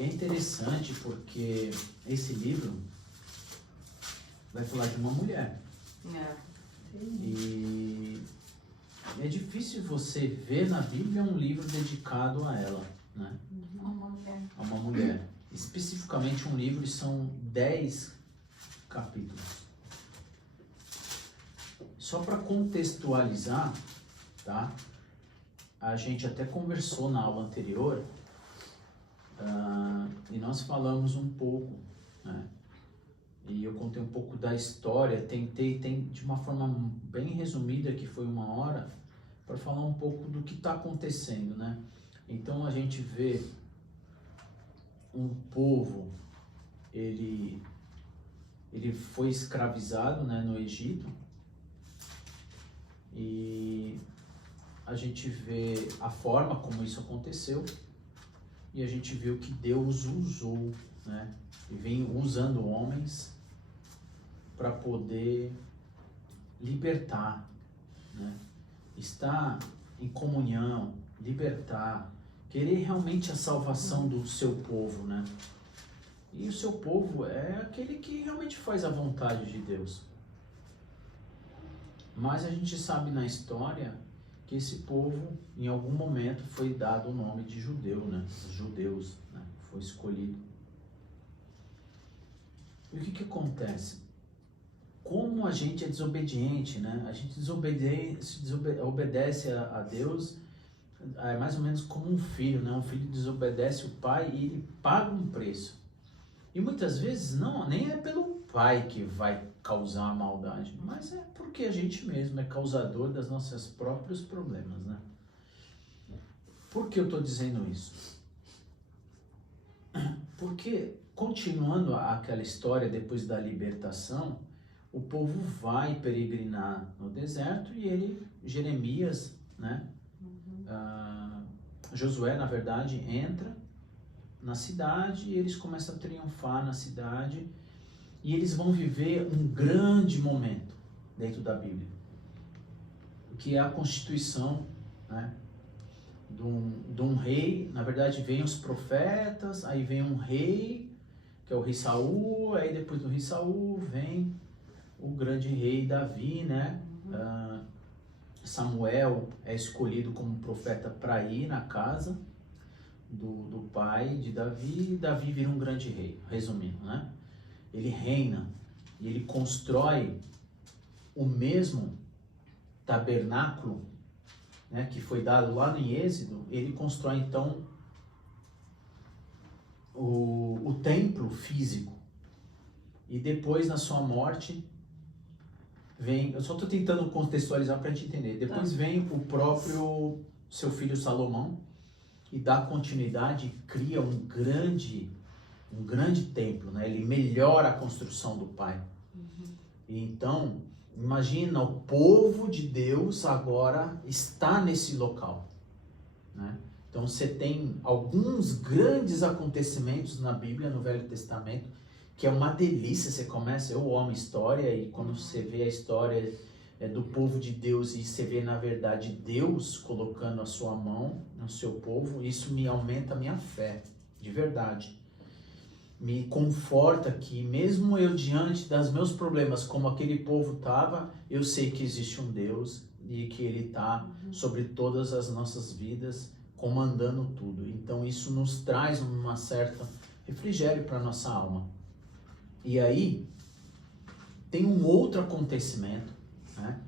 É interessante porque esse livro vai falar de uma mulher. E é difícil você ver na Bíblia um livro dedicado a ela, né? A uma mulher. Especificamente um livro, são 10 capítulos. Só para contextualizar, tá? A gente até conversou na aula anterior e nós falamos um pouco, né? E eu contei um pouco da história, tentei de uma forma bem resumida, que foi 1 hora, para falar um pouco do que está acontecendo, né? Então a gente vê um povo, ele foi escravizado, né, no Egito, e a gente vê a forma como isso aconteceu, e a gente vê o que Deus usou, né? E vem usando homens para poder libertar, né? Estar em comunhão, libertar, querer realmente a salvação do seu povo, né? E o seu povo é aquele que realmente faz a vontade de Deus. Mas a gente sabe na história que esse povo, em algum momento, foi dado o nome de judeu, né? Os judeus, né? Foi escolhido. E o que acontece? Como a gente é desobediente, né? A gente obedece a Deus mais ou menos como um filho, né? Um filho desobedece o pai e ele paga um preço. E muitas vezes nem é pelo pai que vai causar a maldade, mas é porque a gente mesmo é causador das nossos próprios problemas, né? Por que eu estou dizendo isso? Porque, continuando aquela história depois da libertação, o povo vai peregrinar no deserto e Jeremias, né? Josué, na verdade, entra na cidade e eles começam a triunfar na cidade e eles vão viver um grande momento dentro da Bíblia, que é a constituição, né, de um rei. Na verdade, vem os profetas, aí vem um rei, que é o rei Saul, aí depois do rei Saul vem o grande rei Davi, né? Samuel é escolhido como profeta para ir na casa do pai de Davi, e Davi vira um grande rei, resumindo, né? Ele reina e ele constrói o mesmo tabernáculo, né, que foi dado lá em Êxodo. Ele constrói então o templo físico, e depois, na sua morte, vem, eu só estou tentando contextualizar para a gente entender, depois vem o próprio seu filho Salomão e dá continuidade e cria um grande templo, né? Ele melhora a construção do pai. E então, imagina, o povo de Deus agora está nesse local, né? Então você tem alguns grandes acontecimentos na Bíblia, no Velho Testamento, que é uma delícia. Você começa, eu amo história, e quando você vê a história do povo de Deus e você vê, na verdade, Deus colocando a sua mão no seu povo, isso me aumenta a minha fé, de verdade. Me conforta que mesmo eu diante dos meus problemas, como aquele povo estava, eu sei que existe um Deus e que Ele está sobre todas as nossas vidas, comandando tudo. Então isso nos traz uma certa refrigério para a nossa alma. E aí tem um outro acontecimento, né?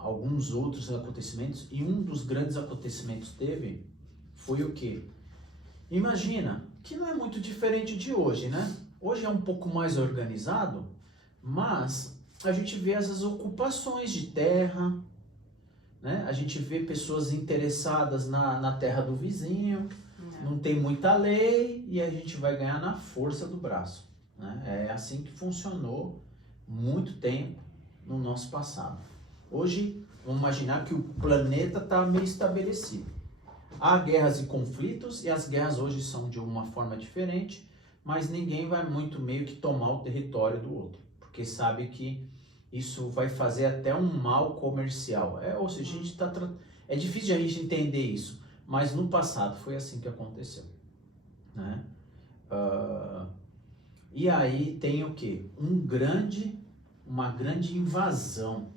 Alguns outros acontecimentos, e um dos grandes acontecimentos foi o quê? Imagina, que não é muito diferente de hoje, né? Hoje é um pouco mais organizado, mas a gente vê essas ocupações de terra, né? A gente vê pessoas interessadas na terra do vizinho, não tem muita lei e a gente vai ganhar na força do braço, né? É assim que funcionou muito tempo no nosso passado. Hoje, vamos imaginar que o planeta está meio estabelecido. Há guerras e conflitos, e as guerras hoje são de uma forma diferente, mas ninguém vai muito meio que tomar o território do outro, porque sabe que isso vai fazer até um mal comercial. Ou seja, a gente é difícil a gente entender isso, mas no passado foi assim que aconteceu, né? E aí tem o quê? Uma grande invasão,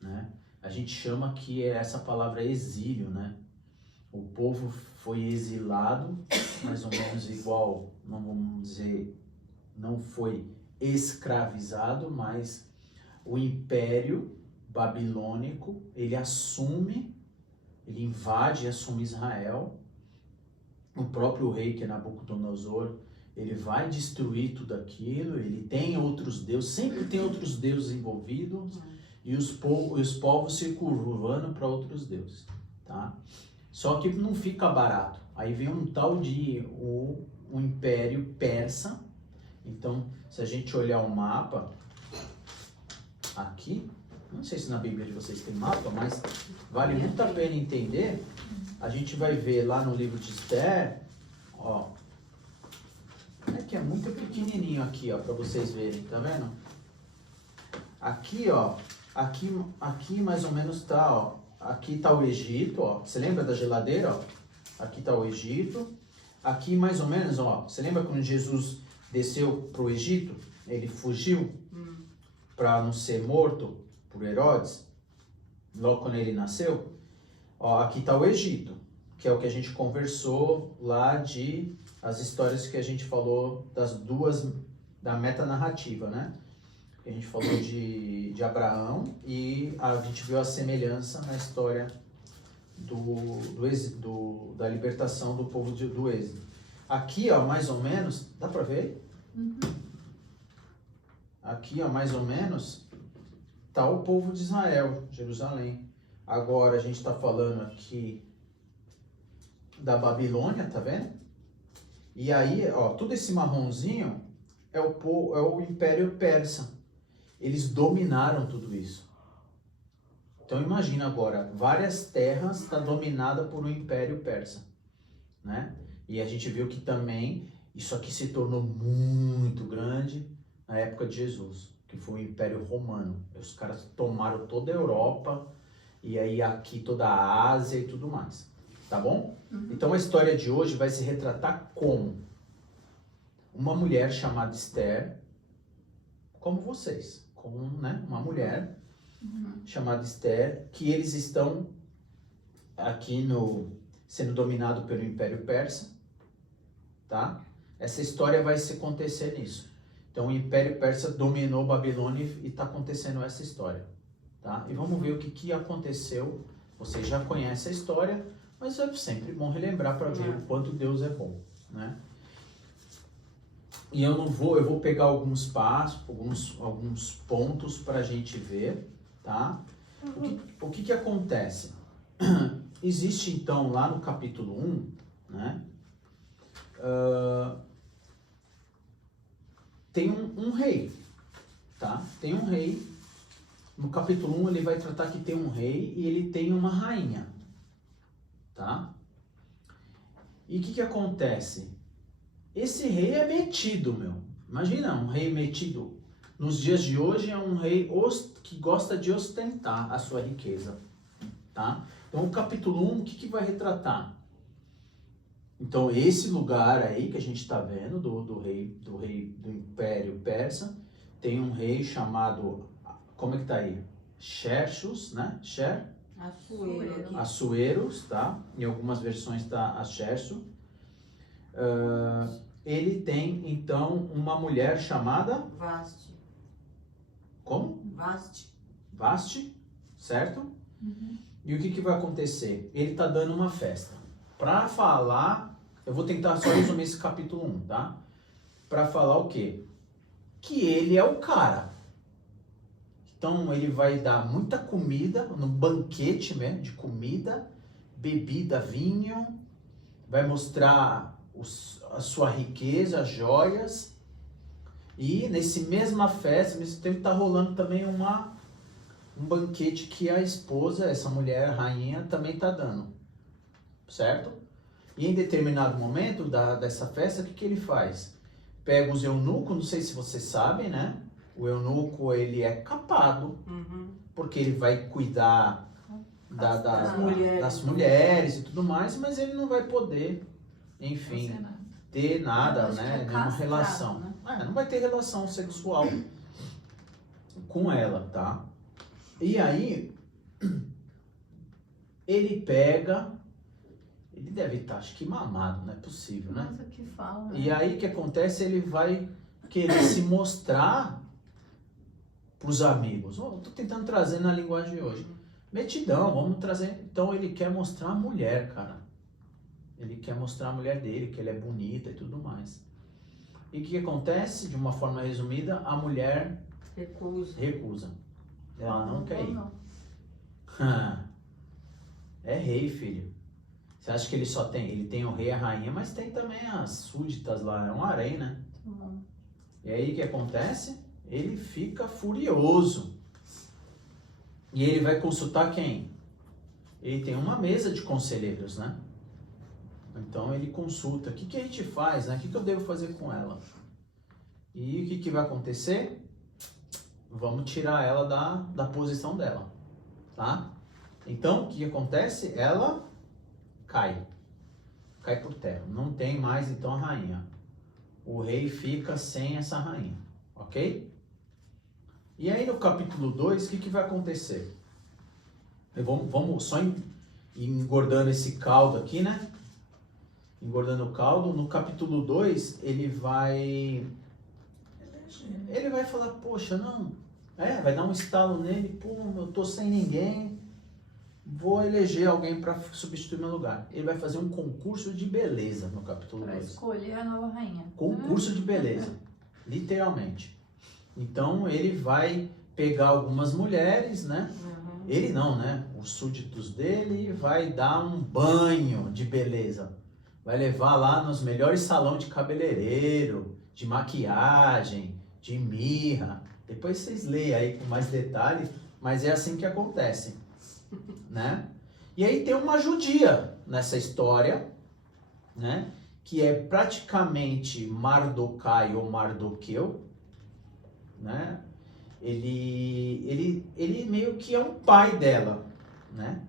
né? A gente chama que essa palavra exílio, né? O povo foi exilado, mais ou menos igual, não vamos dizer, não foi escravizado, mas o império babilônico, ele invade e assume Israel. O próprio rei, que é Nabucodonosor, ele vai destruir tudo aquilo, ele tem outros deuses, sempre tem outros deuses envolvidos, e os povos se curvando para outros deuses, tá? Só que não fica barato. Aí vem um tal de o Império Persa. Então, se a gente olhar o mapa aqui, não sei se na Bíblia de vocês tem mapa, mas vale muito a pena entender. A gente vai ver lá no livro de Esther, ó, é que é muito pequenininho aqui, ó, para vocês verem, tá vendo? Aqui, ó, aqui mais ou menos tá, ó, aqui tá o Egito, ó, você lembra da geladeira, ó? Aqui tá o Egito, aqui mais ou menos, ó, você lembra quando Jesus desceu pro Egito? Ele fugiu para não ser morto por Herodes, logo quando ele nasceu. Ó, aqui tá o Egito, que é o que a gente conversou lá de as histórias que a gente falou das duas, da metanarrativa, né? A gente falou de Abraão e a gente viu a semelhança na história da libertação do povo do Êxodo. Aqui, ó, mais ou menos, dá pra ver? Aqui, ó, mais ou menos, tá o povo de Israel, Jerusalém. Agora a gente está falando aqui da Babilônia, tá vendo? E aí, ó, tudo esse marronzinho é o Império Persa. Eles dominaram tudo isso. Então imagina agora, várias terras estão dominadas por um Império Persa, né? E a gente viu que também isso aqui se tornou muito grande na época de Jesus, que foi o Império Romano. Os caras tomaram toda a Europa e aí aqui toda a Ásia e tudo mais, tá bom? Então a história de hoje vai se retratar como uma mulher chamada Esther, como vocês, como, né, uma mulher chamada Esther, que eles estão aqui sendo dominado pelo Império Persa, tá? Essa história vai se acontecer nisso. Então o Império Persa dominou Babilônia e está acontecendo essa história, tá? E vamos ver o que aconteceu. Vocês já conhecem a história, mas é sempre bom relembrar para ver o quanto Deus é bom, né? E eu vou pegar alguns passos, alguns pontos para a gente ver, tá? O que acontece? Existe então lá no capítulo 1, né? Tem um rei, tá? Tem um rei. No capítulo 1 ele vai tratar que tem um rei e ele tem uma rainha, tá? E o que acontece? Esse rei é metido, meu. Imagina, um rei metido. Nos dias de hoje é um rei que gosta de ostentar a sua riqueza, tá? Então o capítulo 1, o que vai retratar? Então esse lugar aí que a gente está vendo, do rei do Império Persa, tem um rei chamado, como é que tá aí? Xerxes, né? Assuerus, tá? Em algumas versões tá Axerxes. Ele tem, então, uma mulher chamada... Vaste. Como? Vaste, certo? Uhum. E o que vai acontecer? Ele tá dando uma festa. Para falar... Eu vou tentar só resumir esse capítulo 1, tá? Para falar o quê? Que ele é o cara. Então, ele vai dar muita comida, no banquete mesmo, de comida, bebida, vinho, vai mostrar a sua riqueza, as joias, e nesse mesma festa, nesse tempo, está rolando também um banquete que a esposa, essa mulher, rainha, também está dando, certo? E em determinado momento dessa festa, o que ele faz? Pega os eunucos, não sei se vocês sabem, né? O eunuco, ele é capado, porque ele vai cuidar das mulheres e tudo mais, mas ele não vai poder, enfim, ter nada, Acho que né? é Nenhuma castrado, relação. né? Não vai ter relação sexual com ela, tá? E aí, ele pega, ele deve estar, acho que mamado, não é possível, né? Mas o que fala, né? E aí o que acontece? Ele vai querer se mostrar pros amigos. Eu tô tentando trazer na linguagem de hoje. Metidão, vamos trazer. Então ele quer mostrar a mulher, cara. Ele quer mostrar a mulher dele, que ela é bonita e tudo mais. E o que acontece? De uma forma resumida, a mulher recusa. Ela não quer ir. Não. É rei, filho. Você acha que ele só tem? Ele tem o rei e a rainha, mas tem também as súditas lá. É um harém, né? E aí o que acontece? Ele fica furioso. E ele vai consultar quem? Ele tem uma mesa de conselheiros, né? Então ele consulta. O que a gente faz, né? O que eu devo fazer com ela? E o que vai acontecer? Vamos tirar ela da posição dela, tá? Então, o que acontece? Ela cai por terra. Não tem mais, então, a rainha. O rei fica sem essa rainha, ok? E aí, no capítulo 2, o que vai acontecer? Vamos só engordando esse caldo aqui, né? Engordando o caldo. No capítulo 2, ele vai falar, poxa, não... vai dar um estalo nele, pô, eu tô sem ninguém, vou eleger alguém para substituir meu lugar. Ele vai fazer um concurso de beleza no capítulo 2. Para escolher a nova rainha. Concurso de beleza, literalmente. Então ele vai pegar algumas mulheres, né? Ele não, né? Os súditos dele, vai dar um banho de beleza. Vai levar lá nos melhores salões de cabeleireiro, de maquiagem, de mirra. Depois vocês leem aí com mais detalhe, mas é assim que acontece, né? E aí tem uma judia nessa história, né? Que é praticamente Mardokai ou Mardoqueu, né? Ele meio que é um pai dela, né?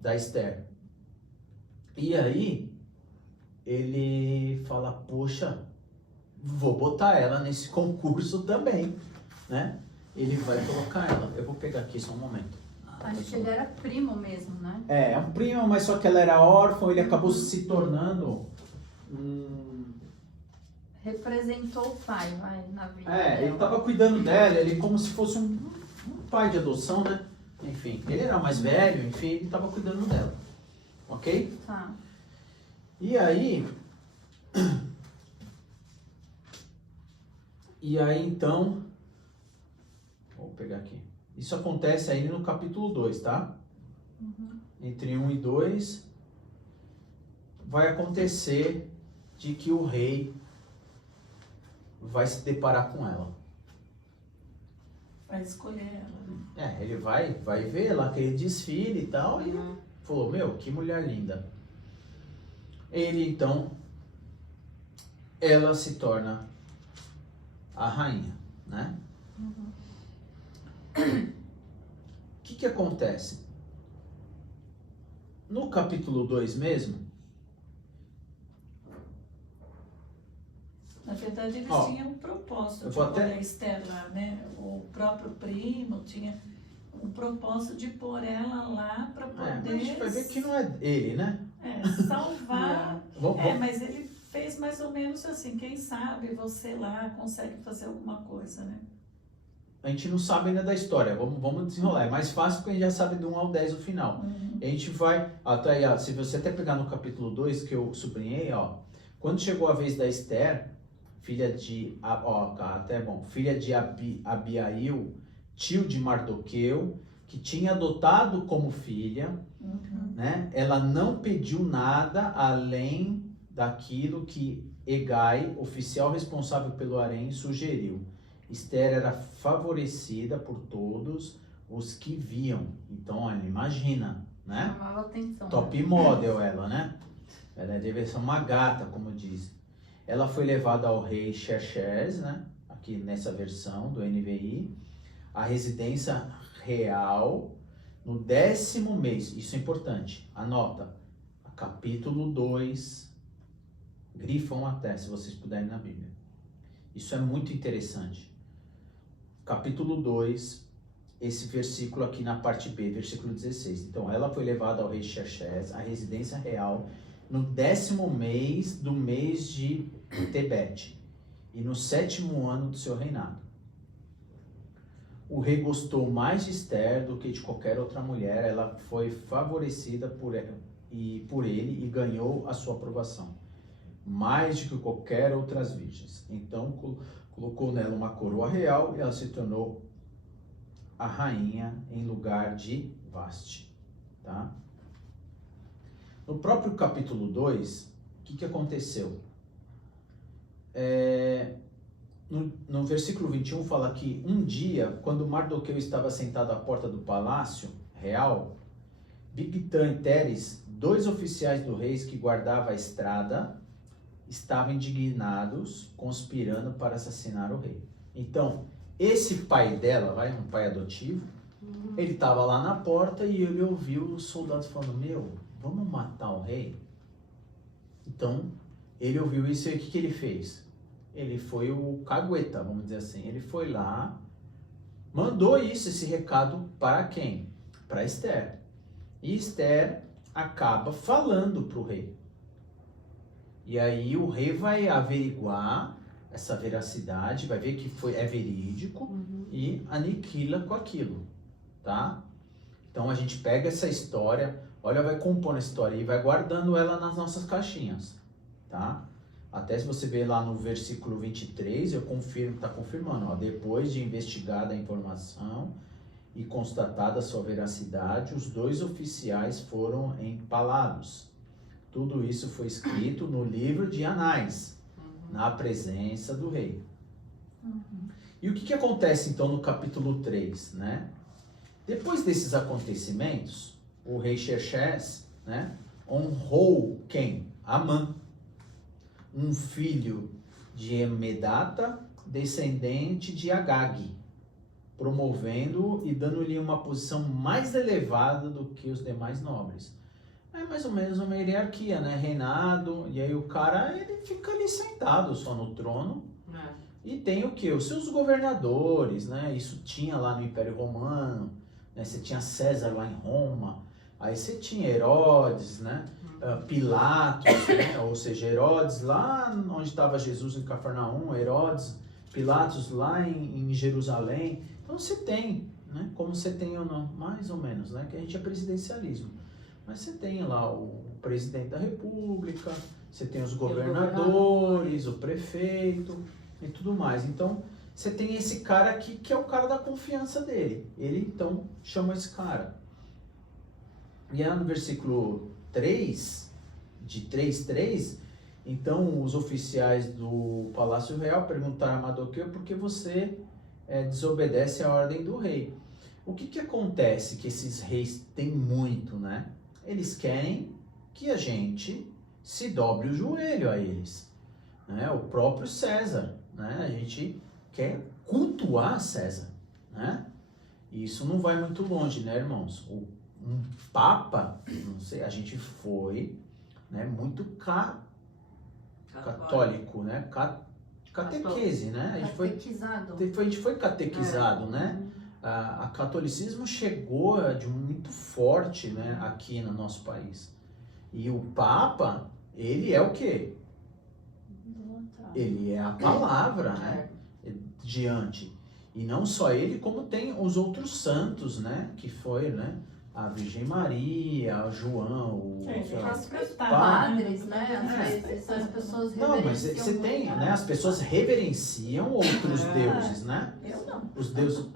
Da Esther. E aí ele fala, poxa, vou botar ela nesse concurso também, né? Ele vai colocar ela. Eu vou pegar aqui só um momento. Acho que ele era primo mesmo, né? É um primo, mas só que ela era órfã, ele acabou se tornando representou o pai, na vida ele estava cuidando dela, ele como se fosse um pai de adoção, né? Enfim, ele era mais velho, enfim, ele estava cuidando dela. Ok? Tá. E aí então, vou pegar aqui. Isso acontece aí no capítulo 2, tá? Entre 1 e 2, vai acontecer de que o rei vai se deparar com ela. Vai escolher ela, né? Ele vai ver lá aquele desfile e tal, e falou, meu, que mulher linda. Ele, então, ela se torna a rainha, né? O que acontece? No capítulo 2 mesmo, Na verdade, eles tinham um propósito eu de vou pôr até- a Esther lá, né? O próprio primo tinha um propósito de pôr ela lá para mas poder a gente vai ver que não é ele, né? salvar. Vamos- Mas ele fez mais ou menos assim, quem sabe você lá consegue fazer alguma coisa, né? A gente não sabe ainda da história, vamos desenrolar. É mais fácil porque a gente já sabe do 1 ao 10 o final. A gente vai, até aí, se você até pegar no capítulo 2, que eu sublinhei, quando chegou a vez da Esther, filha de Abiail, tio de Mardoqueu, que tinha adotado como filha, né? Ela não pediu nada além daquilo que Hegai, oficial responsável pelo harém, sugeriu. Esther era favorecida por todos os que viam. Então, olha, imagina, né? Chamava atenção. Top model ela, né? Ela deve ser uma gata, como diz. Ela foi levada ao rei Xerxes, né? Aqui nessa versão do NVI, a residência real no 10º mês. Isso é importante. Anota. Capítulo 2, Grifam até, se vocês puderem na Bíblia. Isso é muito interessante. Capítulo 2, esse versículo aqui na parte B, versículo 16. Então, ela foi levada ao rei Xerxes, à residência real, no 10º mês do mês de Tebete, e no 7º ano do seu reinado. O rei gostou mais de Esther do que de qualquer outra mulher. Ela foi favorecida por ele e ganhou a sua aprovação, mais do que qualquer outras virgens. Então colocou nela uma coroa real e ela se tornou a rainha em lugar de Vasti. Tá? No próprio capítulo 2, o que aconteceu? No versículo 21 fala que um dia, quando Mardoqueu estava sentado à porta do palácio real, Bigtan e Teres, 2 oficiais do rei que guardavam a estrada, estavam indignados, conspirando para assassinar o rei. Então, esse pai dela, um pai adotivo, ele estava lá na porta e ele ouviu os soldados falando, vamos matar o rei? Então, ele ouviu isso e o que ele fez? Ele foi o cagueta, vamos dizer assim. Ele foi lá, mandou esse recado para quem? Para Esther. E Esther acaba falando para o rei. E aí o rei vai averiguar essa veracidade, vai ver que é verídico e aniquila com aquilo, tá? Então a gente pega essa história, vai compondo a história e vai guardando ela nas nossas caixinhas, tá? Até se você ver lá no versículo 23, está confirmando, depois de investigada a informação e constatada a sua veracidade, os 2 oficiais foram empalados. Tudo isso foi escrito no livro de Anais, na presença do rei. E o que acontece então no capítulo 3, né? Depois desses acontecimentos, o rei Xerxes, né, honrou quem? Amã, um filho de Emedata, descendente de Agag, promovendo e dando-lhe uma posição mais elevada do que os demais nobres. É mais ou menos uma hierarquia, né? Reinado, e aí o cara, ele fica ali sentado só no trono. E tem o quê? Os seus governadores, né? Isso tinha lá no Império Romano, né? Você tinha César lá em Roma, aí você tinha Herodes, né? Pilatos, né? Ou seja, Herodes lá onde estava Jesus em Cafarnaum, Herodes, Pilatos lá em Jerusalém. Então você tem, né? Como você tem mais ou menos, né? Que a gente é presidencialismo. Mas você tem lá o presidente da república, você tem os governadores, o prefeito e tudo mais. Então, você tem esse cara aqui que é o cara da confiança dele. Ele, então, chama esse cara. E aí no versículo 3, de 3:3, então os oficiais do Palácio Real perguntaram a Mardoqueu por que você desobedece à ordem do rei. O que acontece que esses reis têm muito, né? Eles querem que a gente se dobre o joelho a eles, né? O próprio César, né? A gente quer cultuar César, né? E isso não vai muito longe, né, irmãos? Um papa, não sei, a gente foi, né, muito católico, né? Catequese, né? A gente foi catequizado, né? A catolicismo chegou muito forte, né, aqui no nosso país. E o Papa, ele é o quê? Ele é a palavra, né? Diante. E não só ele, como tem os outros santos, né? Que foi, né? A Virgem Maria, o João, os padres, né? Às vezes as pessoas reverenciam. Não, mas você tem, né? As pessoas reverenciam outros deuses, né? Eu não. Os deuses.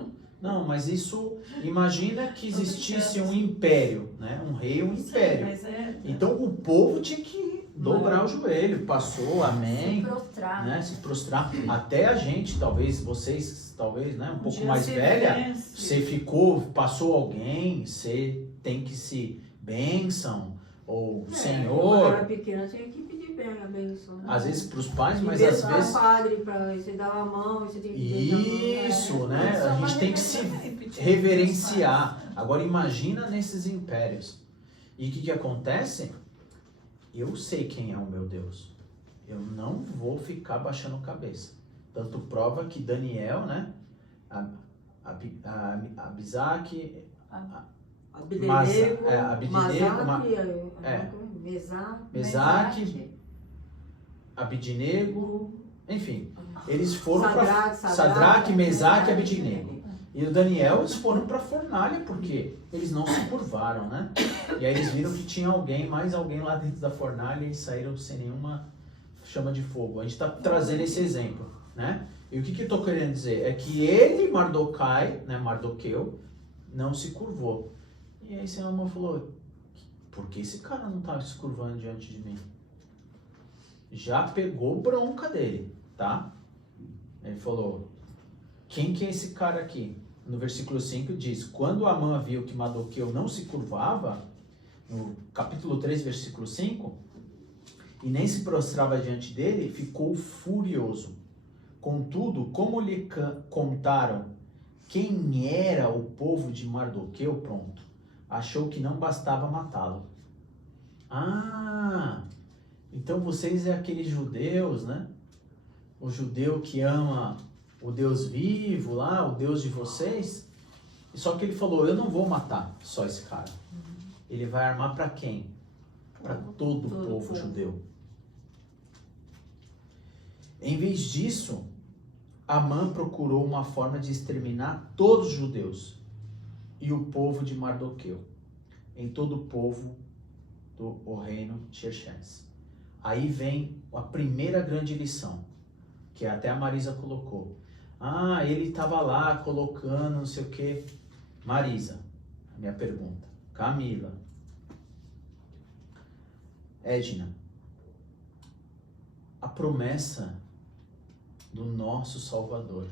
Não, mas isso, imagina que existisse um império, né? Um rei, um império. Então o povo tinha que dobrar o joelho, passou, amém. Se prostrar. Né? Se prostrar. Até a gente, talvez, vocês, né? Um pouco mais velha, você passou alguém, você tem que se bênção, ou Senhor. Quando eu era pequena, tinha que pedir bem a bênção. Às vezes para os pais, mas às vezes... padre para você dar a mão, você tem que pedir isso, né? A gente tem que se reverenciar. Agora imagina nesses impérios. E o que acontece? Eu sei quem é o meu Deus. eu não vou ficar baixando cabeça. Tanto prova que Daniel, né? Abisaque, Abdenego, Mesaque, Abednego, enfim, eles foram para Sadraque, Mesaque e Abednego. E o Daniel, eles foram para a fornalha porque eles não se curvaram, né? E aí eles viram que tinha mais alguém lá dentro da fornalha e eles saíram sem nenhuma chama de fogo. A gente está trazendo esse exemplo, né? E o que eu estou querendo dizer? É que ele, Mardoqueu, não se curvou. E aí Salomão falou, por que esse cara não está se curvando diante de mim? Já pegou bronca dele, tá? Ele falou, quem que é esse cara aqui? No versículo 5 diz, quando Amã viu que Mardoqueu não se curvava, no capítulo 3, versículo 5, e nem se prostrava diante dele, ficou furioso. Contudo, como lhe contaram quem era o povo de Mardoqueu, pronto, achou que não bastava matá-lo. Ah, então vocês é aqueles judeus, né? O judeu que ama o Deus vivo lá, o Deus de vocês. Só que ele falou, eu não vou matar só esse cara. Ele vai armar para quem? Para todo o povo judeu. Em vez disso, Amã procurou uma forma de exterminar todos os judeus e o povo de Mardoqueu, em todo o povo do reino de Xerxes. Aí vem a primeira grande lição, que até a Marisa colocou. Ah, ele estava lá colocando não sei o que. Marisa, a minha pergunta. Camila. Edna. A promessa do nosso Salvador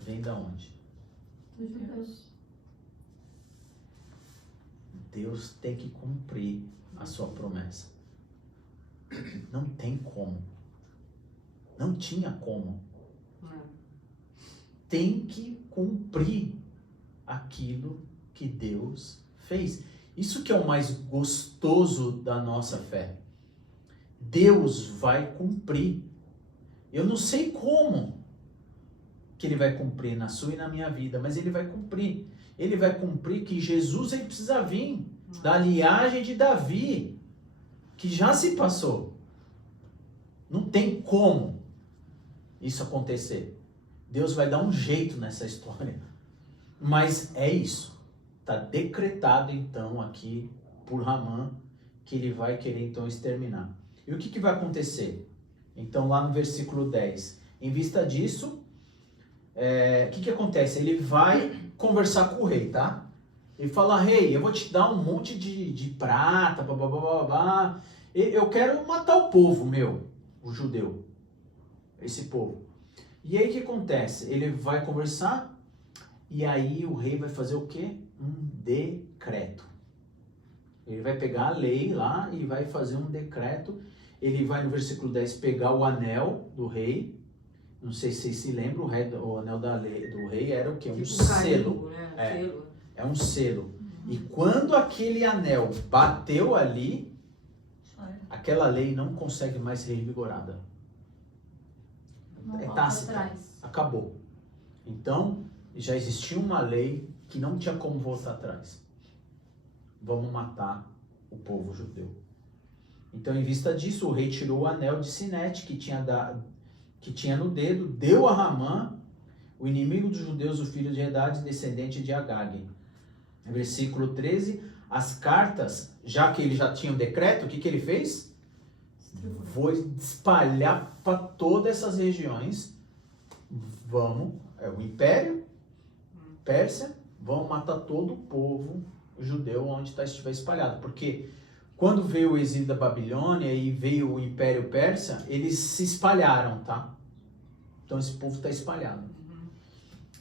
vem da onde? Deus tem que cumprir a sua promessa. Não tem como. Não tinha como. Tem que cumprir aquilo que Deus fez. Isso que é o mais gostoso da nossa fé. Deus vai cumprir. Eu não sei como que ele vai cumprir na sua e na minha vida, mas ele vai cumprir. Ele vai cumprir que Jesus ele precisa vir da linhagem de Davi, que já se passou. Não tem como isso acontecer. Deus vai dar um jeito nessa história. Mas é isso. Está decretado então aqui por Amã que ele vai querer então exterminar. E o que vai acontecer? Então lá no versículo 10. Em vista disso, o que acontece? Ele vai conversar com o rei, tá? Ele fala, rei, eu vou te dar um monte de prata, blá, blá, blá, blá, blá. Eu quero matar o povo meu, o judeu. Esse povo. E aí o que acontece? Ele vai conversar e aí o rei vai fazer o quê? Um decreto. Ele vai pegar a lei lá e vai fazer um decreto. Ele vai no versículo 10 pegar o anel do rei. Não sei se vocês se lembram, o anel do rei era o quê? Um selo. É um selo. E quando aquele anel bateu ali, aquela lei não consegue mais ser revigorada. É tácita. Acabou. Então, já existia uma lei que não tinha como voltar atrás. Vamos matar o povo judeu. Então, em vista disso, o rei tirou o anel de Sinete que tinha no dedo, deu a Amã, o inimigo dos judeus, o filho de Edade, descendente de Agag. Versículo 13, as cartas, já que ele já tinha o decreto, o que ele fez? Vou espalhar para todas essas regiões. O Império, Pérsia, vão matar todo o povo judeu onde estiver espalhado. Porque quando veio o exílio da Babilônia e veio o Império Persa, eles se espalharam, tá? Então esse povo está espalhado.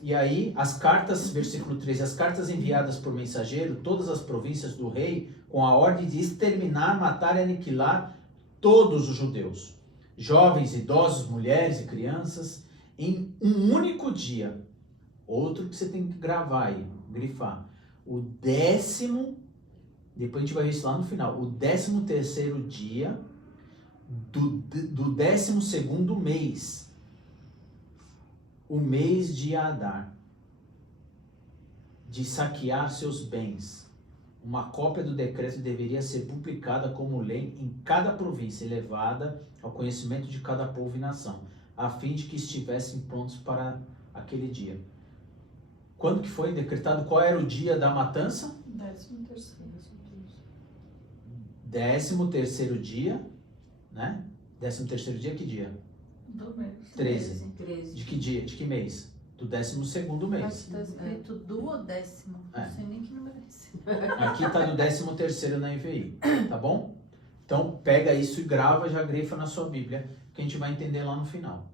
E aí, as cartas, versículo 13, as cartas enviadas por mensageiro, todas as províncias do rei, com a ordem de exterminar, matar e aniquilar todos os judeus, jovens, idosos, mulheres e crianças, em um único dia. Outro que você tem que gravar aí, grifar. O 10º, depois a gente vai ver isso lá no final, o 13º dia, do 12º mês, o mês de Adar, de saquear seus bens. Uma cópia do decreto deveria ser publicada como lei em cada província e levada ao conhecimento de cada povo e nação, a fim de que estivessem prontos para aquele dia. Quando que foi decretado? Qual era o dia da matança? 13º dia, né? 13º dia, que dia? Do mês. 13. 13. De que dia? De que mês? Do 12º mês. Acho que tá escrito duodécimo. É. Não sei nem que número é esse. Aqui está no 13º na NVI, tá bom? Então pega isso e grava, já grifa na sua Bíblia, que a gente vai entender lá no final.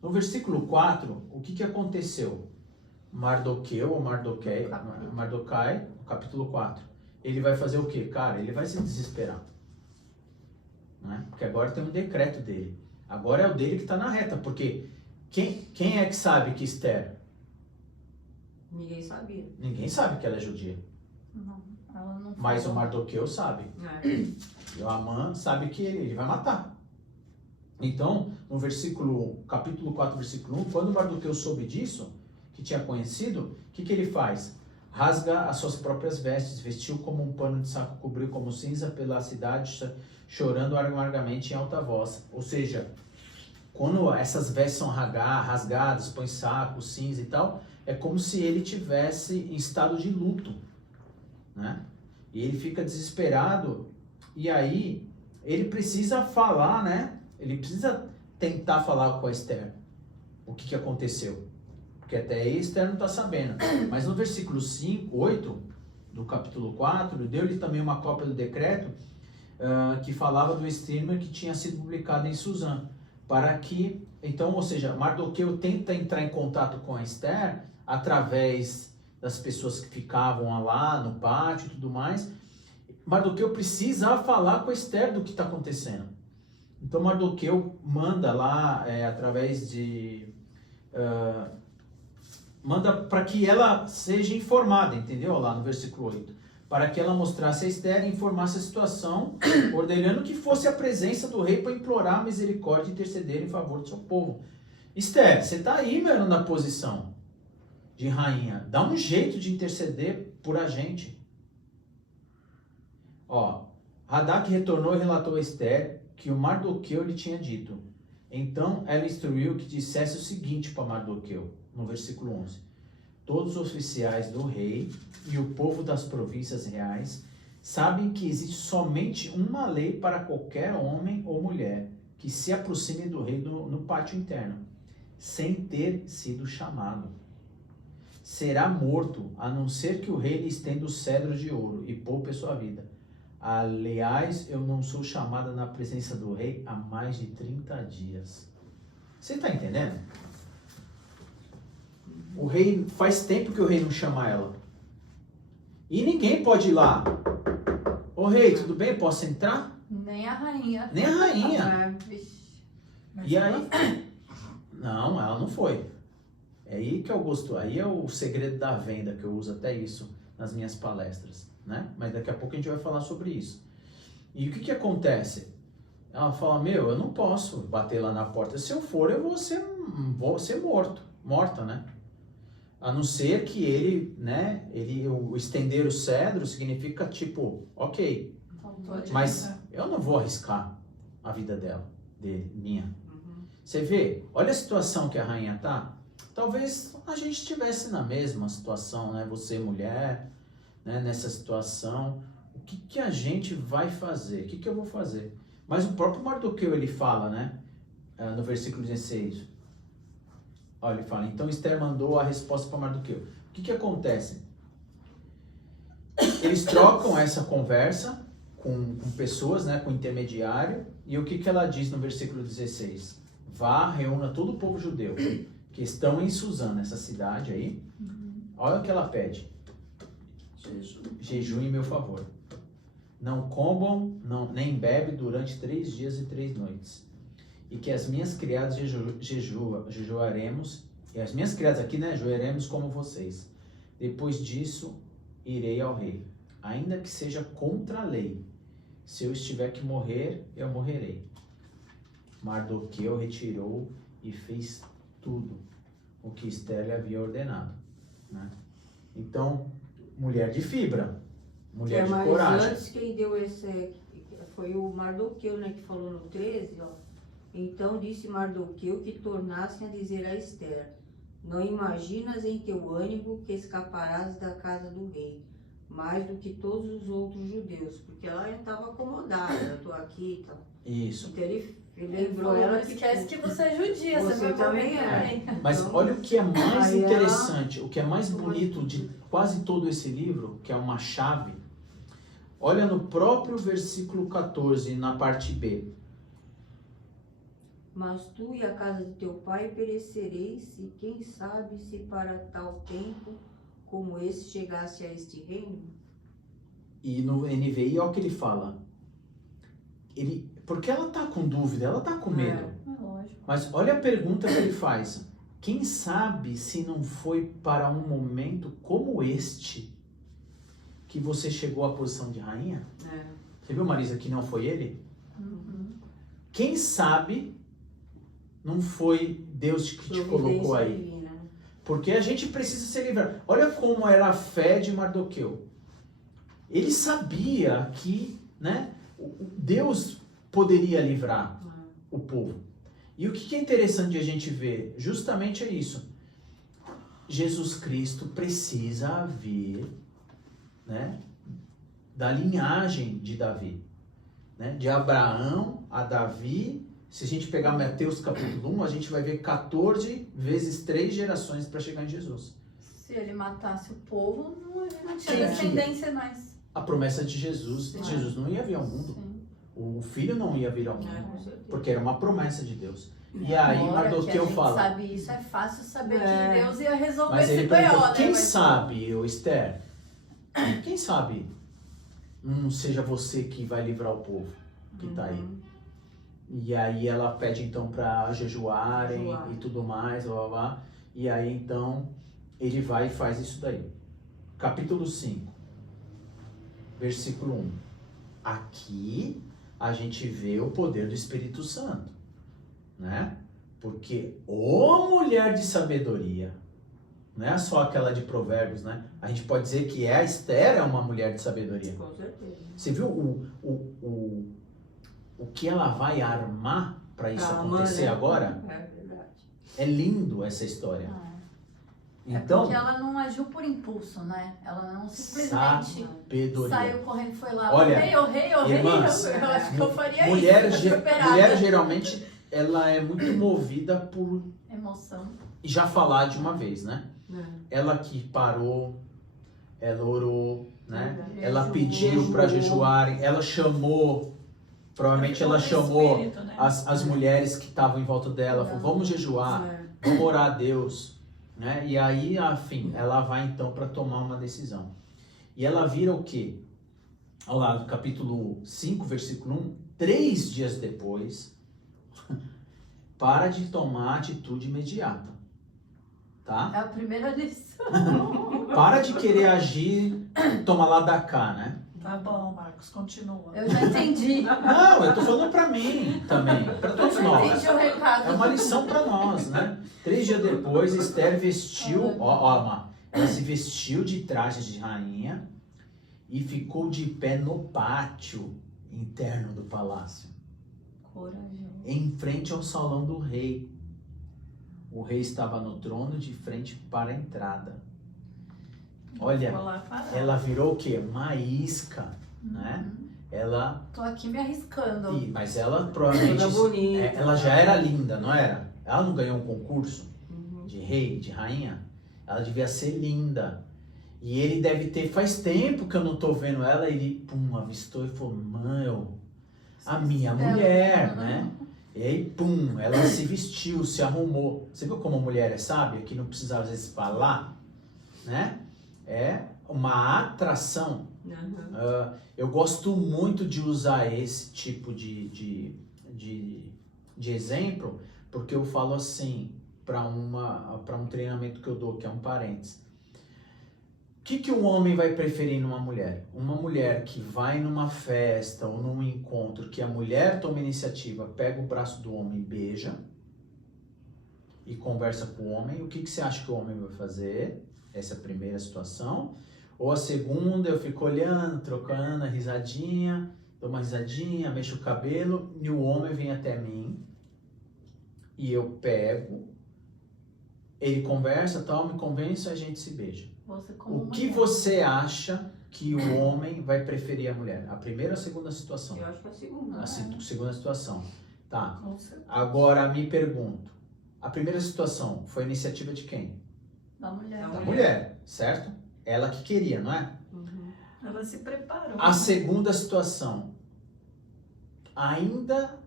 No versículo 4, o que aconteceu? Mardoqueu, ou Mardoquai, no capítulo 4, ele vai fazer o quê? Cara, ele vai se desesperar. Né? Porque agora tem um decreto dele. Agora é o dele que está na reta, porque quem é que sabe que Esther? Ninguém sabia. Ninguém sabe que ela é judia. Não, ela não Mas o falou. Mardoqueu sabe. É. E o Amã sabe que ele vai matar. Então, no capítulo 4, versículo 1, quando Mardoqueu soube disso, que tinha conhecido, o que ele faz? Rasga as suas próprias vestes, vestiu como um pano de saco, cobriu como cinza pela cidade, chorando amargamente em alta voz. Ou seja, quando essas vestes são rasgadas, põe saco, cinza e tal, é como se ele tivesse em estado de luto, né? E ele fica desesperado, e aí ele precisa falar, né? Ele precisa tentar falar com a Esther o que aconteceu. Porque até aí Esther não está sabendo. Mas no versículo 8 do capítulo 4, deu-lhe também uma cópia do decreto que falava do streamer que tinha sido publicado em Suzã. Para que, então, ou seja, Mardoqueu tenta entrar em contato com a Esther através das pessoas que ficavam lá no pátio e tudo mais. Mardoqueu precisa falar com a Esther do que está acontecendo. Então Mardoqueu manda lá, através de... manda para que ela seja informada, entendeu? Lá no versículo 8. Para que ela mostrasse a Esther e informasse a situação, ordenando que fosse a presença do rei para implorar a misericórdia e interceder em favor do seu povo. Esther, você está aí, meu, na posição de rainha. Dá um jeito de interceder por a gente. Ó, Hadak retornou e relatou a Esther que o Mardoqueu lhe tinha dito. Então ela instruiu que dissesse o seguinte para Mardoqueu, no versículo 11. Todos os oficiais do rei e o povo das províncias reais sabem que existe somente uma lei para qualquer homem ou mulher que se aproxime do rei no pátio interno, sem ter sido chamado. Será morto, a não ser que o rei lhe estenda o cedro de ouro e poupe a sua vida. Aliás, eu não sou chamada na presença do rei há mais de 30 dias. Você está entendendo? O rei, faz tempo que o rei não chama ela. E ninguém pode ir lá. Ô rei, tudo bem? Posso entrar? Nem a rainha. Nem a rainha. É, vixe. Mas E aí? Não, ela não foi. É aí que eu gosto. Aí é o segredo da venda, que eu uso até isso nas minhas palestras, né? Mas daqui a pouco a gente vai falar sobre isso. E o que acontece? Ela fala, eu não posso bater lá na porta. Se eu for, eu vou ser morta, né? A não ser que ele, né? O estender o cedro significa tipo, ok, mas eu não vou arriscar a vida minha. Você vê, olha a situação que a rainha tá. Talvez a gente estivesse na mesma situação, né? Você, mulher, né? Nessa situação. O que a gente vai fazer? O que eu vou fazer? Mas o próprio Mardoqueu, ele fala, né? No versículo 16. Olha, ele fala, então Esther mandou a resposta para Mardoqueu. O que acontece? Eles trocam essa conversa com pessoas, né? Com intermediário. E o que ela diz no versículo 16? Vá, reúna todo o povo judeu que estão em Suzã, essa cidade aí. Olha o que ela pede. Jejum em meu favor. Não comam, nem bebem durante 3 dias e 3 noites. E que as minhas criadas jejuaremos, e as minhas criadas aqui, né, jejuaremos como vocês. Depois disso, irei ao rei, ainda que seja contra a lei. Se eu estiver que morrer, eu morrerei. Mardoqueu retirou e fez tudo o que Esther lhe havia ordenado, né? Então, mulher de fibra, mulher de Mas coragem. antes quem deu esse foi o Mardoqueu, né, que falou no 13, ó. Então disse Mardoqueu que tornassem a dizer a Esther: não imaginas em teu ânimo que escaparás da casa do rei, mais do que todos os outros judeus, porque ela estava acomodada, eu tô aqui e tal. Isso. Então ele Ele lembrou falou, ela não esquece que você é judia, Você vai também morrer é. também. Mas Então, olha o que é mais aí ela- interessante, o que é mais bonito de quase todo esse livro, que é uma chave. Olha no próprio versículo 14, na parte B. mas tu e a casa de teu pai perecereis, e quem sabe se para tal tempo como esse chegasse a este reino? E no NVI, olha o que ele fala. Porque ela tá com dúvida, ela tá com medo. É lógico. Mas olha a pergunta que ele faz. Quem sabe se não foi para um momento como este que você chegou à posição de rainha? É. Você viu, Marisa, que não foi ele? Uhum. Quem sabe não foi Deus que te colocou Providência aí? divina, né? Porque a gente precisa ser livrado. Olha como era a fé de Mardoqueu. Ele sabia que, né, Deus poderia livrar o povo. E o que é interessante de a gente ver? Justamente é isso. Jesus Cristo precisa vir, né, da linhagem de Davi. Né? De Abraão a Davi. Se a gente pegar Mateus capítulo 1, a gente vai ver 14 vezes 3 gerações para chegar em Jesus. Se ele matasse o povo, ele não tinha Quem descendência mais. A promessa de Jesus, Sim. Jesus não ia vir ao mundo. Sim. O filho não ia vir ao mundo. É, com certeza. Porque era uma promessa de Deus. E aí Agora que a Mardoqueu gente fala. sabe isso, é fácil saber É. que Deus ia resolver Mas esse ele BO, perguntou, né? quem Mas- sabe, ô Esther? Quem sabe não seja você que vai livrar o povo que tá aí? Uhum. E aí ela pede então para jejuarem Jejuar. e tudo mais, blá, blá, blá. E aí então ele vai e faz isso daí. Capítulo 5, versículo 1. Aqui a gente vê o poder do Espírito Santo, né? Porque, ô mulher de sabedoria, não é só aquela de Provérbios, né? A gente pode dizer que a Esther é uma mulher de sabedoria. Com certeza. Você viu o que ela vai armar para isso Pra acontecer né? agora? É verdade. É lindo essa história. É Então, porque ela não agiu por impulso, né? Ela não simplesmente sabedoria. saiu correndo e foi lá. Olha, O rei, irmãs, eu acho que eu faria mulher, isso. mulher geralmente ela é muito movida por Emoção. já falar de uma vez, né? É. Ela que parou, ela orou, né? Verdade. Ela pediu para jejuarem, ela chamou, provavelmente ela chamou Espírito, né? as mulheres que estavam em volta dela, falou, vamos jejuar, É. vamos orar a Deus, né? E aí, afim, ela vai então para tomar uma decisão. E ela vira o quê? Ao lado do capítulo 5, versículo 1, 3 dias depois, para de tomar atitude imediata, tá? É a primeira lição. Para de querer agir, toma lá da cá, né? Tá bom, Marcos, continua. Eu já entendi. Não, eu tô falando pra mim também, pra Eu todos já nós. entendi o recado. É uma lição pra nós, né? 3 dias depois, Esther vestiu, Má, ela se vestiu de trajes de rainha e ficou de pé no pátio interno do palácio, Corajoso. em frente ao salão do rei. O rei estava no trono de frente para a entrada. Olha, Vou lá parar. ela virou o quê? Uma isca, né? Uhum. Ela, Tô aqui me arriscando. mas ela provavelmente, Toda bonita. ela já era linda, não era? Ela não ganhou um concurso Uhum. de rei, de rainha? Ela devia ser linda. E ele deve ter, faz tempo que eu não tô vendo ela, ele, pum, avistou e falou, mãe, a minha Ela- mulher, né? E aí, pum, ela se vestiu, se arrumou. Você viu como a mulher é sábia, que não precisa às vezes falar, né? É uma atração. Uhum. Eu gosto muito de usar esse tipo de exemplo, porque eu falo assim, para um treinamento que eu dou, que é um parênteses. que um homem vai preferir numa mulher? Uma mulher que vai numa festa ou num encontro que a mulher toma iniciativa, pega o braço do homem, beija e conversa com o homem. O que você acha que o homem vai fazer? Essa é a primeira situação. Ou a segunda, eu fico olhando, trocando a risadinha, dou uma risadinha, mexo o cabelo e o homem vem até mim e eu pego, ele conversa, tal, me convence e a gente se beija. Você como O que mulher. você acha que o homem vai preferir a mulher? A primeira ou a segunda situação? Eu acho que é a segunda. A segunda situação. Tá. Com certeza. Agora me pergunto. A primeira situação foi iniciativa de quem? Da mulher. Da mulher, certo? Ela que queria, não é? Uhum. Ela se preparou. A segunda situação. Ainda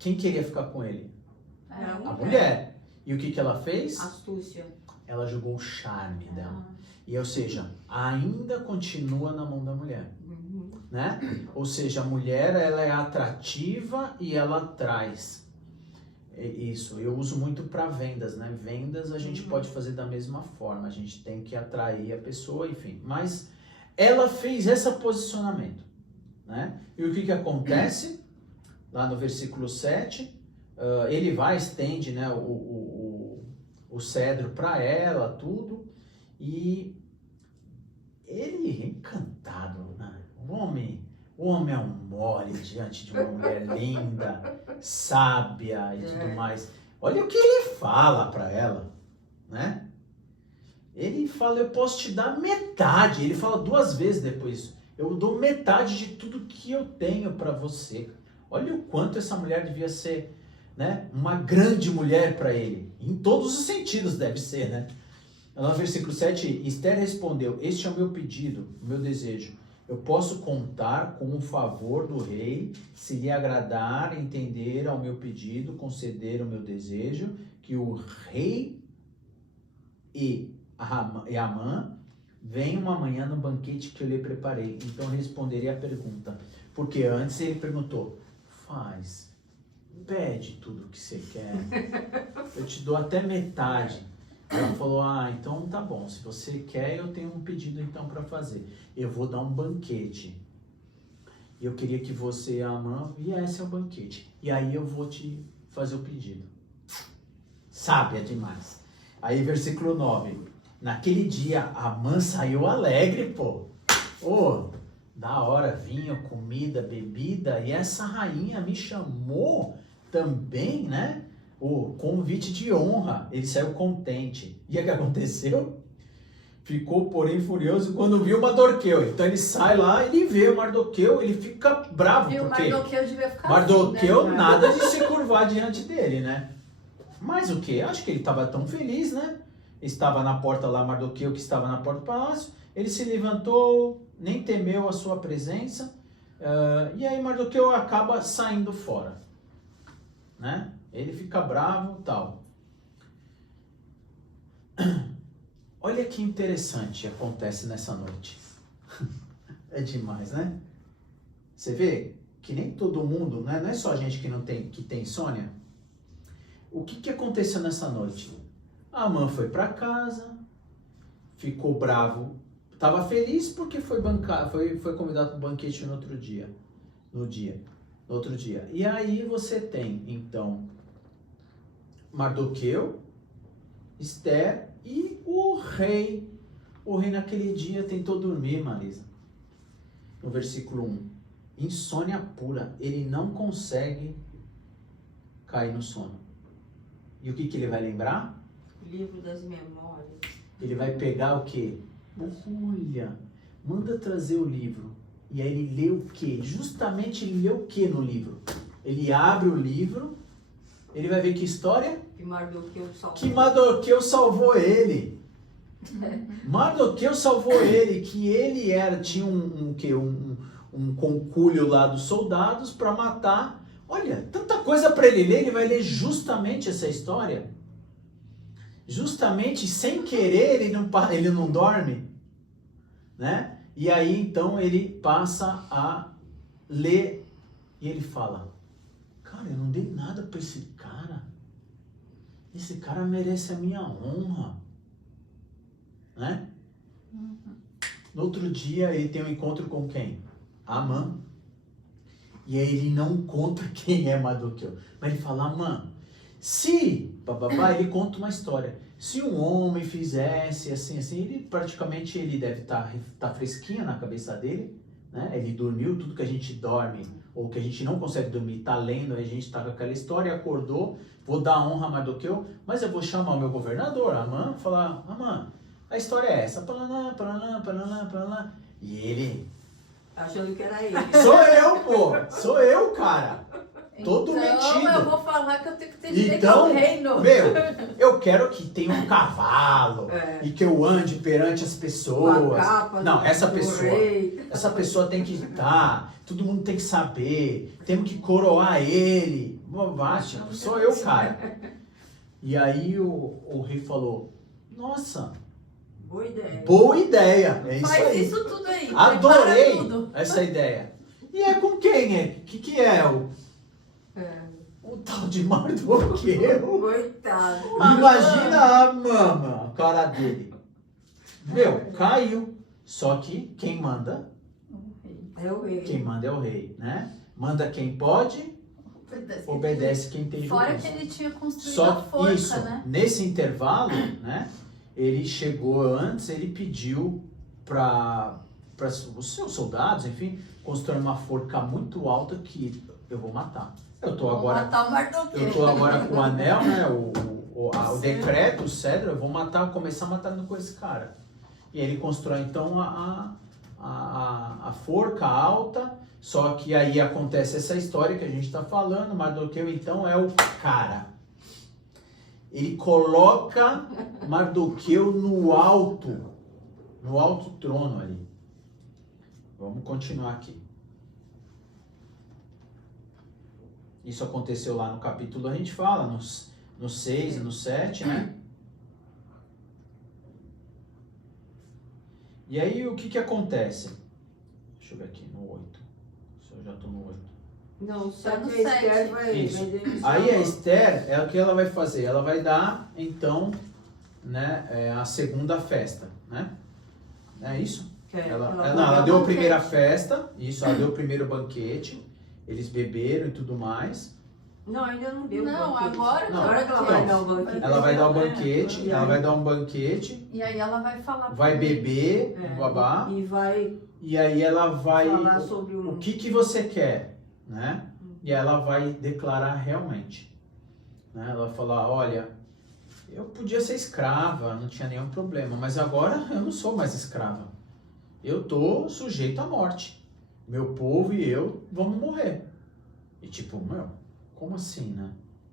quem queria ficar com ele? É, A mulher. E o que ela fez? Astúcia. Ela jogou o charme dela. Ah, E, ou seja, ainda continua na mão da mulher. Uhum. Né? Ou seja, a mulher ela é atrativa e ela traz. Isso, eu uso muito para vendas, né? Vendas a gente pode fazer da mesma forma, a gente tem que atrair a pessoa, enfim. Mas ela fez esse posicionamento, né? E o que acontece? Lá no versículo 7, ele vai, estende, né, o cedro para ela, tudo, e ele encantado, né? O homem é um mole diante de uma mulher linda, sábia e tudo mais. Olha o que ele fala para ela, né? Ele fala, eu posso te dar metade. Ele fala 2 vezes depois. Eu dou metade de tudo que eu tenho para você. Olha o quanto essa mulher devia ser, né, uma grande mulher para ele. Em todos os sentidos deve ser, né? No versículo 7, Esther respondeu, este é o meu pedido, o meu desejo. Eu posso contar com o favor do rei, se lhe agradar, entender ao meu pedido, conceder o meu desejo, que o rei e Amã venham amanhã no banquete que eu lhe preparei. Então eu responderei a pergunta. Porque antes ele perguntou, pede tudo o que você quer, eu te dou até metade. Ela falou, então tá bom, se você quer, eu tenho um pedido então para fazer. Eu vou dar um banquete. E eu queria que você e a Amã viesse ao banquete. E aí eu vou te fazer o pedido. Sábia demais. Aí versículo 9. Naquele dia, a Amã saiu alegre, pô. Da hora, vinho, comida, bebida. E essa rainha me chamou também, né? O convite de honra, ele saiu contente. E o que aconteceu? Ficou, porém, furioso quando viu Mardoqueu. Então ele sai lá, ele vê o Mardoqueu, ele fica bravo. E o porque Mardoqueu devia ficar Mardoqueu, assim, né? nada de se curvar diante dele, né? Mas o que? Acho que ele estava tão feliz, né? Estava na porta lá, Mardoqueu, que estava na porta do palácio. Ele se levantou, nem temeu a sua presença. E aí Mardoqueu acaba saindo fora, né? Ele fica bravo e tal. Olha que interessante acontece nessa noite. É demais, né? Você vê que nem todo mundo, né? Não é só a gente que tem insônia. O que aconteceu nessa noite? A Amã foi para casa, ficou bravo, estava feliz porque foi convidado para o banquete no outro dia. E aí você tem, então, Mardoqueu, Esther e o rei. O rei naquele dia tentou dormir, Marisa. No versículo 1. Insônia pura. Ele não consegue cair no sono. E o que ele vai lembrar? Livro das Memórias. Ele vai pegar o quê? Olha, manda trazer o livro. E aí ele lê o quê? Justamente ele lê o quê no livro? Ele abre o livro, ele vai ver que história? Que Mardoqueu salvou. Que Mardoqueu salvou ele. Mardoqueu salvou ele, que ele tinha um concúlio lá dos soldados para matar. Olha, tanta coisa para ele ler, ele vai ler justamente essa história. Justamente, sem querer, ele não dorme, né? E aí, então, ele passa a ler e ele fala, cara, eu não dei nada para esse cara. Esse cara merece a minha honra, né? No outro dia ele tem um encontro com quem? Amã. E aí ele não conta quem é Mardoqueu. Mas ele fala, Amã, se... ele conta uma história. Se um homem fizesse assim, ele praticamente ele deve estar fresquinho na cabeça dele, né? Ele dormiu, tudo que a gente dorme, ou que a gente não consegue dormir, tá lendo, a gente tá com aquela história, acordou, vou dar honra a Mardoqueu, mas eu vou chamar o meu governador, Amã, falar, Amã, a história é essa, paraná, paraná, paraná, paraná. E ele... Achando que era ele. Sou eu, pô! Sou eu, cara! Todo metido. Então eu vou falar que eu tenho que ter direito Então, ao reino. meu, eu quero que tenha um cavalo e que eu ande perante as pessoas. Não, essa pessoa tem que estar, todo mundo tem que saber, temos que coroar ele. Bobagem, sou eu, cara. E aí o rei falou, nossa, boa ideia. É isso Faz aí. isso tudo aí. Adorei prepara tudo. essa ideia. E é com quem? É? Que é o tal de Mardoqueu? Coitado. Imagina a mama, a cara dele. Meu, caiu. Só que quem manda? É o rei. Quem manda é o rei, né? Manda quem pode, obedece quem tem juízo. Fora que ele tinha construído Só a forca, isso, né? nesse intervalo, né? Ele chegou antes, ele pediu para os seus soldados, enfim, construir uma forca muito alta que eu vou matar. Eu tô agora com o anel, né? O decreto, o cedro, eu vou matar, começar matando com esse cara. E ele constrói então a forca alta, só que aí acontece essa história que a gente está falando, Mardoqueu então é o cara. Ele coloca Mardoqueu no alto trono ali. Vamos continuar aqui. Isso aconteceu lá no capítulo, a gente fala, no 6 e no 7, né? E aí o que acontece? Deixa eu ver aqui, no 8. Se eu já estou no 8. Não, só no que a Esther 7. vai... Isso. Vai Aí a Esther, é o que ela vai fazer? Ela vai dar, então, né, a segunda festa, né? É isso? Ela deu a primeira festa, isso, ela deu o primeiro banquete, eles beberam e tudo mais. Não, ainda não deu. Não, banquete. agora Não, Agora que ela vai dar o banquete. Ela vai dar o banquete, ela vai dar um banquete, E aí ela vai falar. vai beber, babá, E vai e aí ela vai, falar sobre o que você quer, né? E ela vai declarar realmente, né? Ela vai falar, olha, eu podia ser escrava, não tinha nenhum problema, mas agora eu não sou mais escrava. Eu tô sujeito à morte. Meu povo e eu vamos morrer. E tipo, meu, como assim, né?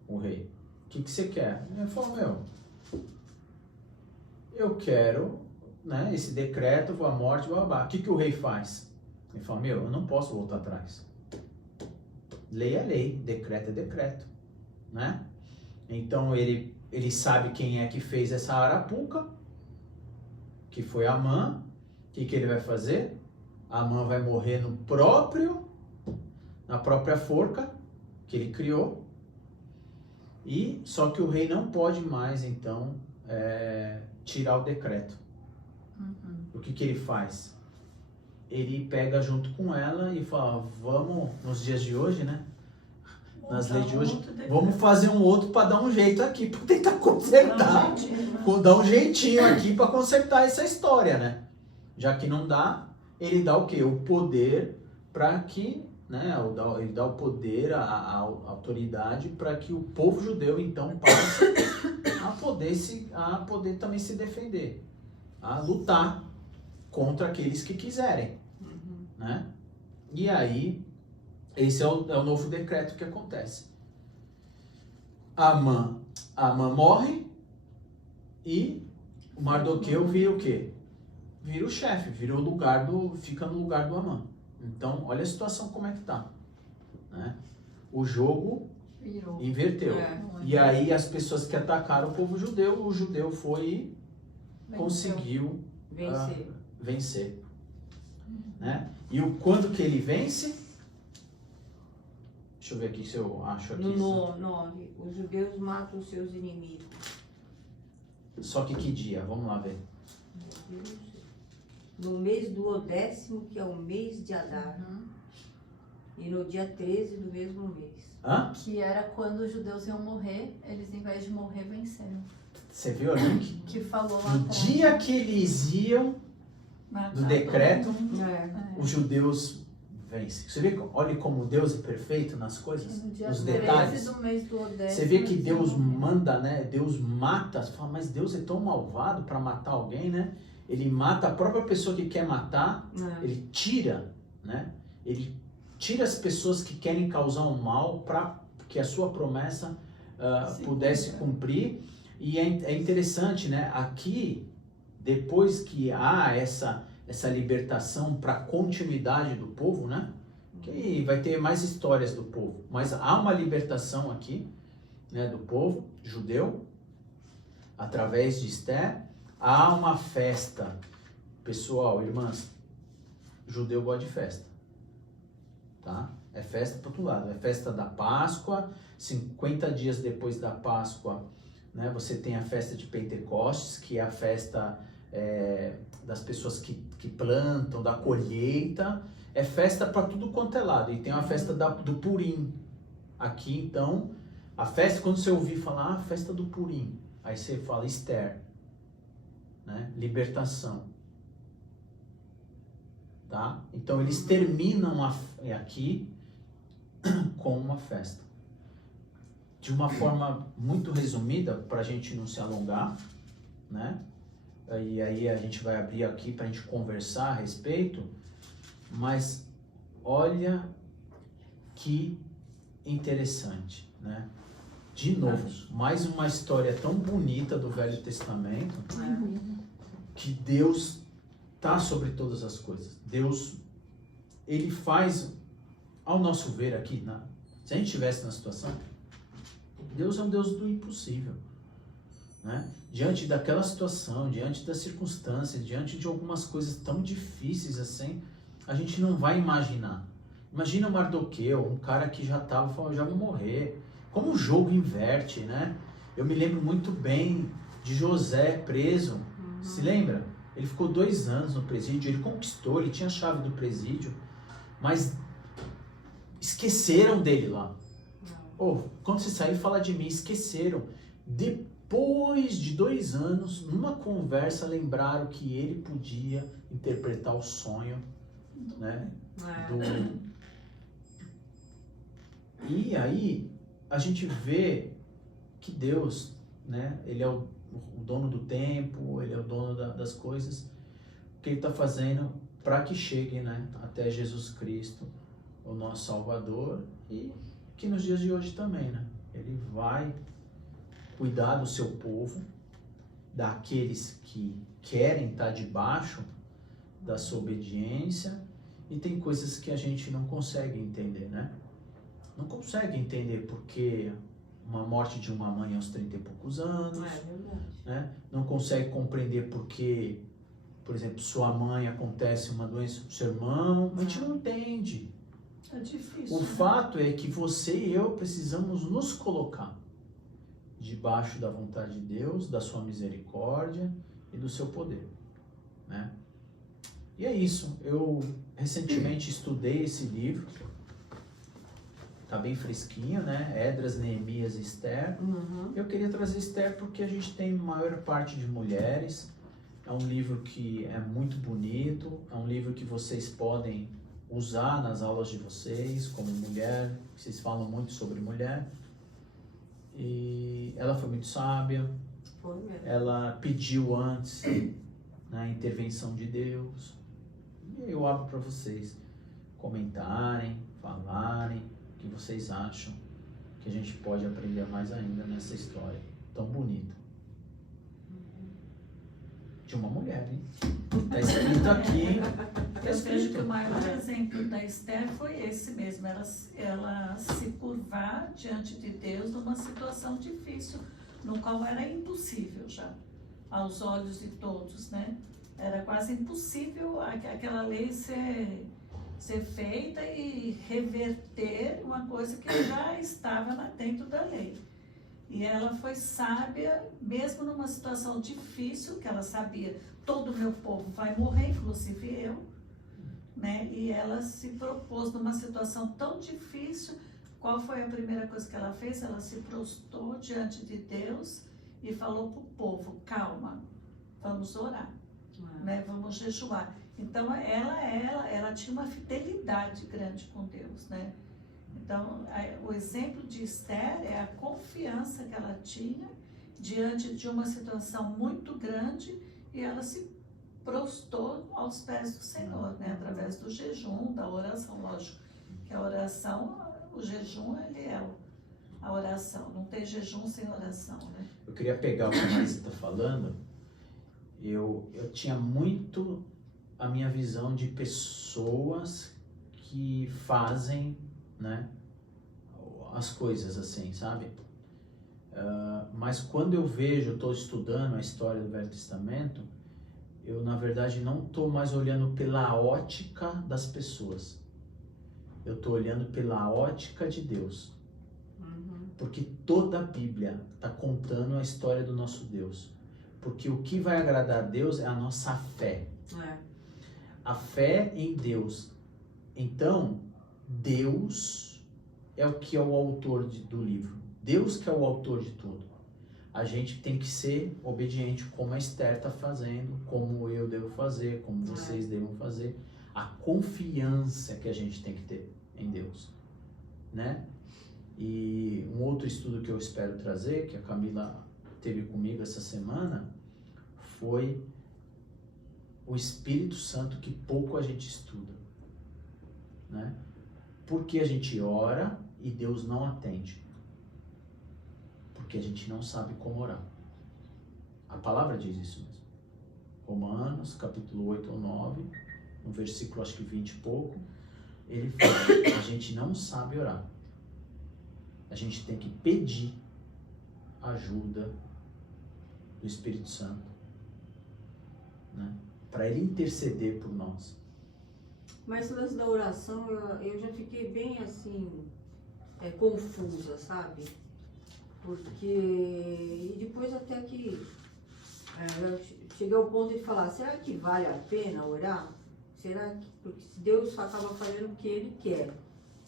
O rei, o que você quer? Ele falou, meu, eu quero, né, esse decreto, a morte, babá. O que o rei faz? Ele fala, meu, eu não posso voltar atrás. Lei é lei, decreto é decreto, né? Então ele sabe quem é que fez essa arapuca, que foi Amã. O que ele vai fazer? Amã vai morrer na própria forca que ele criou. E só que o rei não pode mais, então, tirar o decreto. O que ele faz? Ele pega junto com ela e fala, vamos, nos dias de hoje, né? Nas leis de hoje, vamos fazer um outro para dar um jeito aqui, para tentar consertar. Dar um jeitinho aqui para consertar essa história, né? Já que não dá, ele dá o quê? O poder para que, né? Ele dá o poder, a autoridade para que o povo judeu, então, passe a poder também se defender, a lutar contra aqueles que quiserem, né? E aí, esse é o novo decreto que acontece. Amã morre e o Mardoqueu vira o quê? Vira o chefe, fica no lugar do Amã. Então, olha a situação como é que tá, né? O jogo inverteu. E aí as pessoas que atacaram o povo judeu, o judeu foi e conseguiu vencer. Né? E quando que ele vence? Deixa eu ver aqui se eu acho aqui. No 9, os judeus matam os seus inimigos. Só que dia? Vamos lá ver. no mês do 10º, que é o mês de Adar, e no dia 13 do mesmo mês. Hã? Que era quando os judeus iam morrer, eles em vez de morrer, venceram. Você viu ali? Que falou lá No atrás. dia que eles iam do decreto, É. os judeus vencem. Você vê, olha como Deus é perfeito nas coisas, No dia nos 13 detalhes. do mês do 10º. Você vê que eles Deus iam morrer. manda, né? Deus mata. Você fala, mas Deus é tão malvado para matar alguém, né? Ele mata a própria pessoa que quer matar, ele tira, né? Ele tira as pessoas que querem causar um mal para que a sua promessa pudesse cumprir. E é interessante, né? Aqui, depois que há essa libertação para a continuidade do povo, né? Que vai ter mais histórias do povo, mas há uma libertação aqui, né, do povo judeu, através de Esther. Há uma festa. Pessoal, irmãs, judeu gosta de festa, tá? É festa para outro lado, é festa da Páscoa. 50 dias depois da Páscoa, né, você tem a festa de Pentecostes, que é a festa das pessoas que plantam, da colheita. É festa para tudo quanto é lado. E tem a festa do Purim. Aqui, então, a festa, quando você ouvir falar, festa do Purim, aí você fala Esther, né? Libertação. Tá? Então, eles terminam aqui com uma festa. De uma forma muito resumida, para a gente não se alongar, né? E aí a gente vai abrir aqui para a gente conversar a respeito, mas olha que interessante, né? De novo, mais uma história tão bonita do Velho Testamento, que Deus está sobre todas as coisas. Deus, ele faz, ao nosso ver aqui, se a gente estivesse na situação, Deus é um Deus do impossível, né? Diante daquela situação, diante das circunstâncias, diante de algumas coisas tão difíceis assim, a gente não vai imaginar. Imagina o Mardoqueu, um cara que já estava falando, já vou morrer. Como o jogo inverte, né? Eu me lembro muito bem de José preso, se lembra? Ele ficou 2 anos no presídio, ele conquistou, ele tinha a chave do presídio, mas esqueceram dele lá. Quando você sair, fala de mim, esqueceram. Depois de 2 anos, numa conversa, lembraram que ele podia interpretar o sonho, né? E aí, a gente vê que Deus, né? Ele é o dono do tempo, ele é o dono das coisas. O que ele está fazendo para que chegue, né, até Jesus Cristo, o nosso Salvador, e que nos dias de hoje também, né? Ele vai cuidar do seu povo, daqueles que querem estar debaixo da sua obediência, e tem coisas que a gente não consegue entender, né? Não consegue entender porque uma morte de uma mãe aos 30 e poucos anos, né? Não consegue compreender porque, por exemplo, sua mãe acontece uma doença pro seu irmão, a gente não entende. É difícil. O fato é que você e eu precisamos nos colocar debaixo da vontade de Deus, da sua misericórdia e do seu poder, né? E é isso. Eu recentemente estudei esse livro, tá bem fresquinho, né? Esdras, Neemias e Esther. Eu queria trazer Esther porque a gente tem maior parte de mulheres. É um livro que é muito bonito, é um livro que vocês podem usar nas aulas de vocês como mulher. Vocês falam muito sobre mulher. E ela foi muito sábia. Foi mesmo. Ela pediu antes, né, a intervenção de Deus. E eu abro para vocês comentarem, falarem o que vocês acham que a gente pode aprender mais ainda nessa história tão bonita. De uma mulher, hein? Está escrito aqui. Tá Eu vejo que o escrito. maior exemplo da Esther foi esse mesmo, ela se curvar diante de Deus numa situação difícil, no qual era impossível já, aos olhos de todos, né? Era quase impossível aquela lei ser feita e reverter uma coisa que já estava dentro da lei. E ela foi sábia, mesmo numa situação difícil, que ela sabia, todo o meu povo vai morrer, inclusive eu, né? E ela se propôs numa situação tão difícil. Qual foi a primeira coisa que ela fez? Ela se prostrou diante de Deus e falou para o povo: calma, vamos orar, né? Vamos jejuar. Então ela tinha uma fidelidade grande com Deus, né? Então o exemplo de Esther é a confiança que ela tinha diante de uma situação muito grande, e ela se prostrou aos pés do Senhor, né? Através do jejum, da oração. Lógico que a oração, o jejum, ele é a oração. Não tem jejum sem oração, né? Eu queria pegar o que a Marisa está falando. Eu tinha muito a minha visão de pessoas que fazem, né, as coisas assim, sabe? Mas quando eu vejo, eu estou estudando a história do Velho Testamento, eu na verdade não estou mais olhando pela ótica das pessoas. Eu estou olhando pela ótica de Deus. Porque toda a Bíblia está contando a história do nosso Deus. Porque o que vai agradar a Deus é a nossa fé. A fé em Deus. Então, Deus é o que é o autor do livro. Deus que é o autor de tudo. A gente tem que ser obediente, como a Esther está fazendo, como eu devo fazer, como vocês devem fazer. A confiança que a gente tem que ter em Deus, né? E um outro estudo que eu espero trazer, que a Camila teve comigo essa semana, foi o Espírito Santo, que pouco a gente estuda, né? Porque a gente ora e Deus não atende. Porque a gente não sabe como orar. A palavra diz isso mesmo. Romanos, capítulo 8 ou 9, no versículo acho que 20 e pouco, ele fala: a gente não sabe orar. A gente tem que pedir ajuda do Espírito Santo, né, para ele interceder por nós. Mas o lance da oração, eu já fiquei bem assim, confusa, sabe? Porque, e depois até que eu cheguei ao ponto de falar: será que vale a pena orar? Será que, porque Deus acaba fazendo o que Ele quer,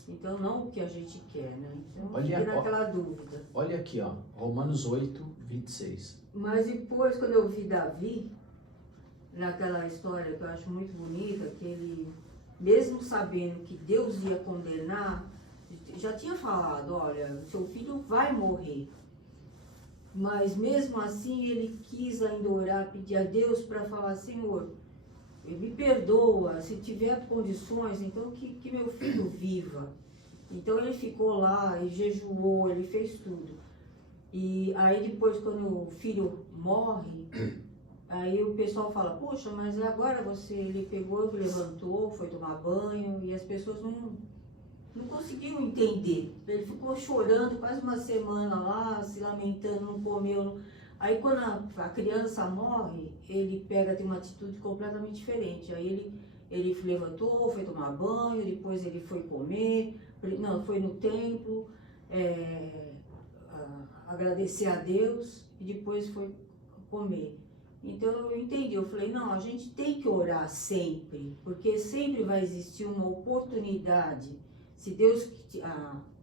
então não o que a gente quer, né? Então fiquei naquela dúvida. Olha aqui, ó, Romanos 8, 26. Mas depois, quando eu vi Davi, naquela história que eu acho muito bonita, que ele, mesmo sabendo que Deus ia condenar, já tinha falado: olha, seu filho vai morrer. Mas mesmo assim ele quis ainda orar, pedir a Deus para falar: Senhor, me perdoa, se tiver condições, então que meu filho viva. Então ele ficou lá, ele jejuou, ele fez tudo. E aí depois, quando o filho morre, aí o pessoal fala: poxa, mas agora ele pegou, levantou, foi tomar banho, e as pessoas não conseguiam entender. Ele ficou chorando quase uma semana lá, se lamentando, não comeu. Aí quando a criança morre, ele tem uma atitude completamente diferente. Aí ele levantou, foi tomar banho, depois ele foi comer, foi no templo, agradecer a Deus, e depois foi comer. Então eu entendi, eu falei: não, a gente tem que orar sempre, porque sempre vai existir uma oportunidade. Se Deus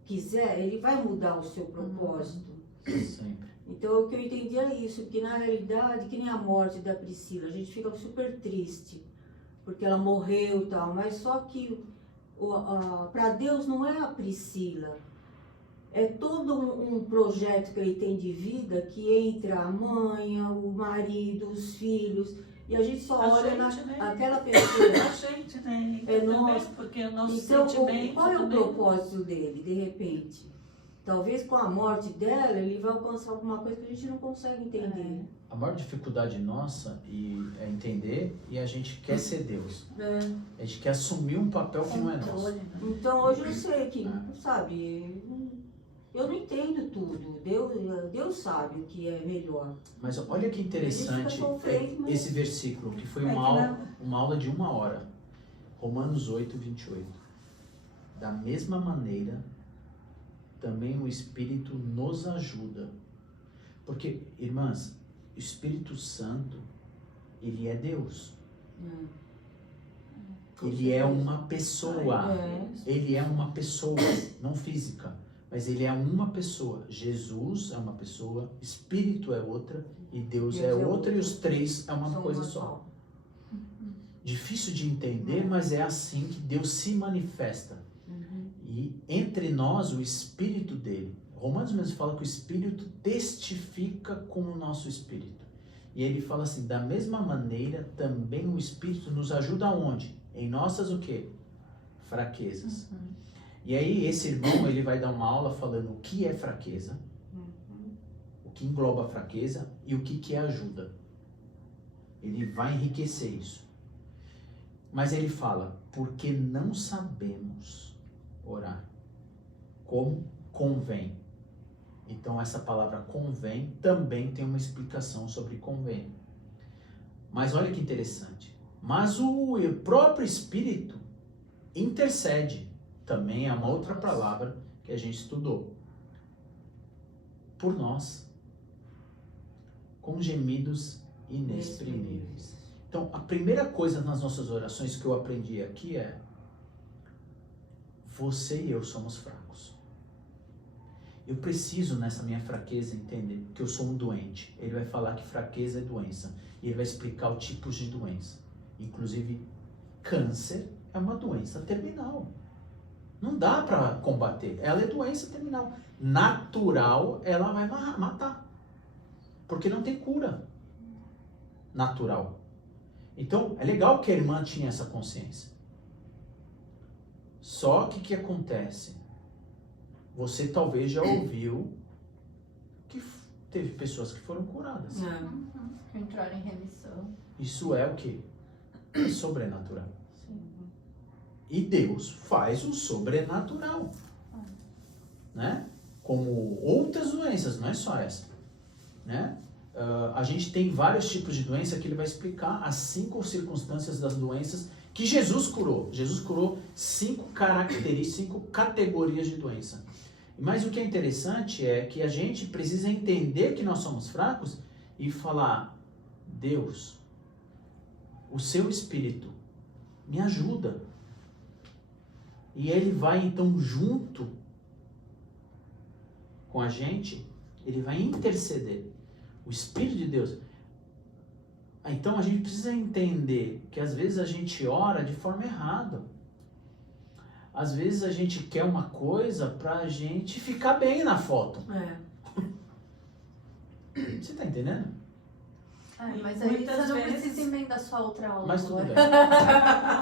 quiser, Ele vai mudar o seu propósito. Sempre. Então o que eu entendi é isso, que na realidade, que nem a morte da Priscila, a gente fica super triste, porque ela morreu e tal, mas só que para Deus não é a Priscila, é todo um projeto que Ele tem de vida, que entra a mãe, o marido, os filhos, e a gente só olha naquela pessoa. A gente, né? É nós. Porque o nosso Então, sentimento qual é o também... propósito dele, de repente? Talvez com a morte dela, ele vai alcançar alguma coisa que a gente não consegue entender. A maior dificuldade nossa é entender, e a gente quer ser Deus. A gente quer assumir um papel que não é nosso. Então hoje eu sei que, sabe, eu não entendo tudo. Deus sabe o que é melhor. Mas olha que interessante esse versículo, que foi uma aula de 1 hora. Romanos 8, 28. Da mesma maneira, também o Espírito nos ajuda Porque, irmãs, o Espírito Santo, ele é Deus. Ele é uma pessoa. Ele é uma pessoa, não física, mas ele é uma pessoa. Jesus é uma pessoa, Espírito é outra e Deus é outra, e os três é uma coisa só. Difícil de entender, mas é assim que Deus se manifesta. E entre nós, o Espírito dele. Romanos mesmo fala que o Espírito testifica com o nosso Espírito. E ele fala assim, da mesma maneira, também o Espírito nos ajuda aonde? Em nossas o quê? Fraquezas. E aí esse irmão, ele vai dar uma aula falando o que é fraqueza, o que engloba a fraqueza e o que é ajuda. Ele vai enriquecer isso. Mas ele fala, porque não sabemos orar como convém. Então essa palavra convém também tem uma explicação sobre convém. Mas olha que interessante. Mas o próprio Espírito intercede. Também é uma outra palavra que a gente estudou. Por nós. Com gemidos inexprimíveis. Então, a primeira coisa nas nossas orações que eu aprendi aqui é: você e eu somos fracos. Eu preciso, nessa minha fraqueza, entender que eu sou um doente. Ele vai falar que fraqueza é doença. E ele vai explicar os tipos de doença. Inclusive, câncer é uma doença terminal. Não dá para combater. Ela é doença terminal. Natural, ela vai matar. Porque não tem cura natural. Então, é legal que a irmã tinha essa consciência. Só que o que acontece? Você talvez já ouviu que teve pessoas que foram curadas. Que entraram em remissão. Isso é o quê? É sobrenatural. E Deus faz o sobrenatural. Né? Como outras doenças, não é só essa. Né? A gente tem vários tipos de doença que ele vai explicar as 5 circunstâncias das doenças que Jesus curou. Jesus curou 5 características, 5 categorias de doença. Mas o que é interessante é que a gente precisa entender que nós somos fracos e falar: Deus, o seu Espírito me ajuda. E ele vai então junto com a gente, ele vai interceder. O Espírito de Deus. Então a gente precisa entender que às vezes a gente ora de forma errada. Às vezes a gente quer uma coisa pra gente ficar bem na foto. Você tá entendendo? Mas aí você não precisa emendar sua outra aula. Mas tudo bem.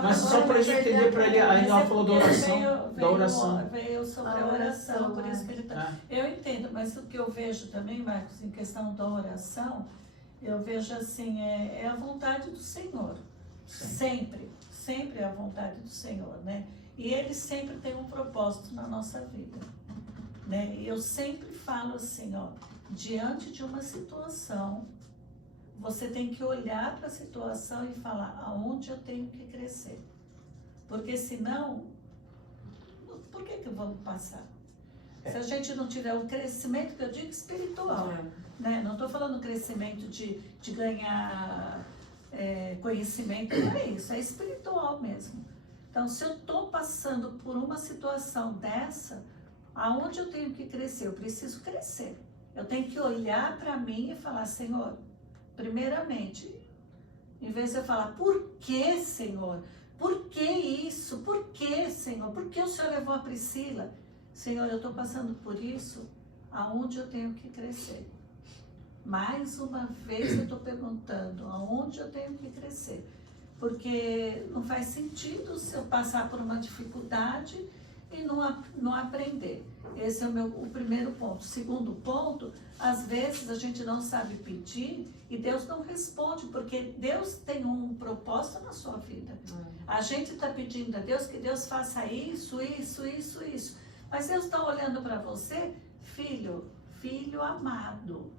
Mas só pra gente entender, pra ele, aí ela falou da oração. Veio sobre a oração, por isso que ele tá. Eu entendo, mas o que eu vejo também, Marcos, em questão da oração, eu vejo assim, é a vontade do Senhor. Sempre é a vontade do Senhor, né? E Ele sempre tem um propósito na nossa vida, né? E eu sempre falo assim, ó, diante de uma situação, você tem que olhar para a situação e falar aonde eu tenho que crescer. Porque senão, por que vamos passar? Se a gente não tiver um crescimento, que eu digo espiritual, né? Não estou falando crescimento de ganhar conhecimento, não é isso, é espiritual mesmo. Então, se eu estou passando por uma situação dessa, aonde eu tenho que crescer? Eu preciso crescer. Eu tenho que olhar para mim e falar: Senhor, primeiramente, em vez de eu falar, por que, Senhor? Por que isso? Por que, Senhor? Por que o Senhor levou a Priscila? Senhor, eu estou passando por isso, aonde eu tenho que crescer? Mais uma vez eu estou perguntando, aonde eu tenho que crescer? Porque não faz sentido se eu passar por uma dificuldade e não aprender. Esse é o primeiro ponto. Segundo ponto, às vezes a gente não sabe pedir e Deus não responde, porque Deus tem um propósito na sua vida. A gente está pedindo a Deus que Deus faça isso. Mas Deus está olhando para você, filho amado,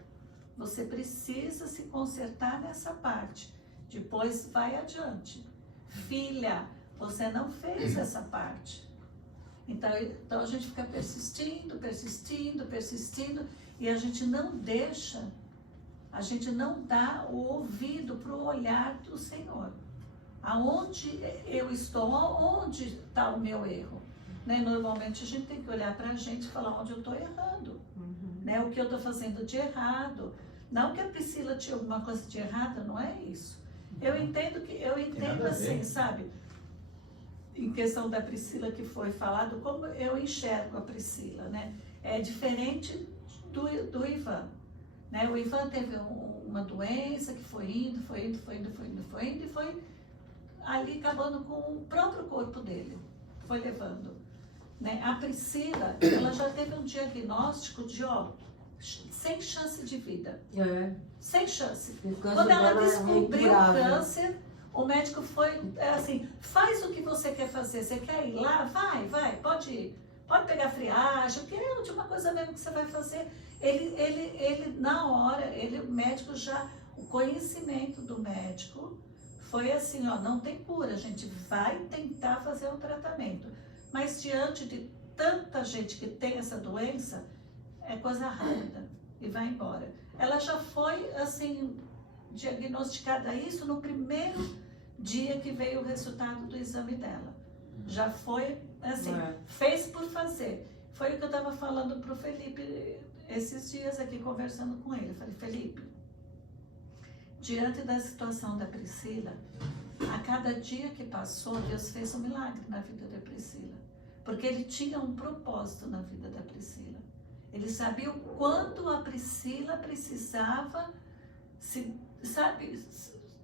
você precisa se consertar nessa parte. Depois vai adiante. Filha, você não fez essa parte. Então a gente fica persistindo. E a gente não deixa, a gente não dá o ouvido para o olhar do Senhor. Aonde eu estou, onde está o meu erro? Né? Normalmente a gente tem que olhar para a gente e falar onde eu estou errando. Né? O que eu estou fazendo de errado. Não que a Priscila tinha alguma coisa de errada, não é isso. Eu entendo assim, sabe? Em questão da Priscila que foi falado, como eu enxergo a Priscila, né? É diferente do Ivan. Né? O Ivan teve uma doença que foi indo e foi ali acabando com o próprio corpo dele. Foi levando. Né? A Priscila, ela já teve um diagnóstico de, sem chance de vida. Sem chance. Quando ela descobriu o câncer, o médico foi assim, faz o que você quer fazer. Você quer ir lá? Vai, pode ir. Pode pegar friagem, porque é a última coisa mesmo que você vai fazer. Ele na hora, o médico já, o conhecimento do médico foi assim, não tem cura, a gente vai tentar fazer um tratamento. Mas diante de tanta gente que tem essa doença, é coisa rápida e vai embora. Ela já foi, assim, diagnosticada isso no primeiro dia que veio o resultado do exame dela. Já foi, assim, fez por fazer. Foi o que eu estava falando para o Felipe esses dias aqui, conversando com ele. Eu falei, Felipe, diante da situação da Priscila, a cada dia que passou, Deus fez um milagre na vida da Priscila. Porque Ele tinha um propósito na vida da Priscila. Ele sabia o quanto a Priscila precisava,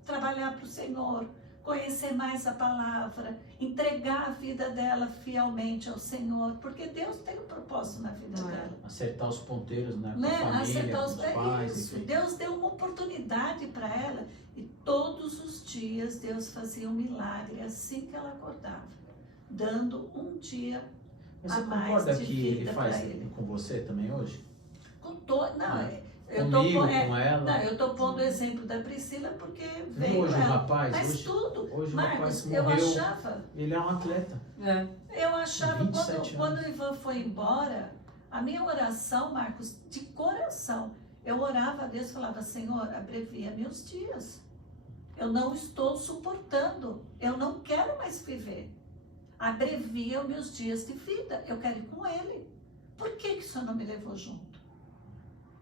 trabalhar para o Senhor, conhecer mais a palavra, entregar a vida dela fielmente ao Senhor, porque Deus tem um propósito na vida dela. Acertar os ponteiros, né? Com a família, Acertar os pais, isso. Deus deu uma oportunidade para ela e todos os dias Deus fazia um milagre assim que ela acordava, dando um dia Mas a você mais concorda de que vida ele faz para ele. com você também hoje? Com todo, Comigo, com ela? Não, eu estou pondo o exemplo da Priscila porque veio hoje ela. o rapaz, Mas hoje, tudo, hoje Marcos, o rapaz eu morreu, achava, ele é um atleta. eu achava 27 quando o Ivan foi embora, a minha oração, Marcos, de coração, eu orava a Deus e falava, Senhor, abrevia meus dias. Eu não estou suportando, eu não quero mais viver. Abrevia os meus dias de vida, eu quero ir com Ele. Por que o Senhor não me levou junto?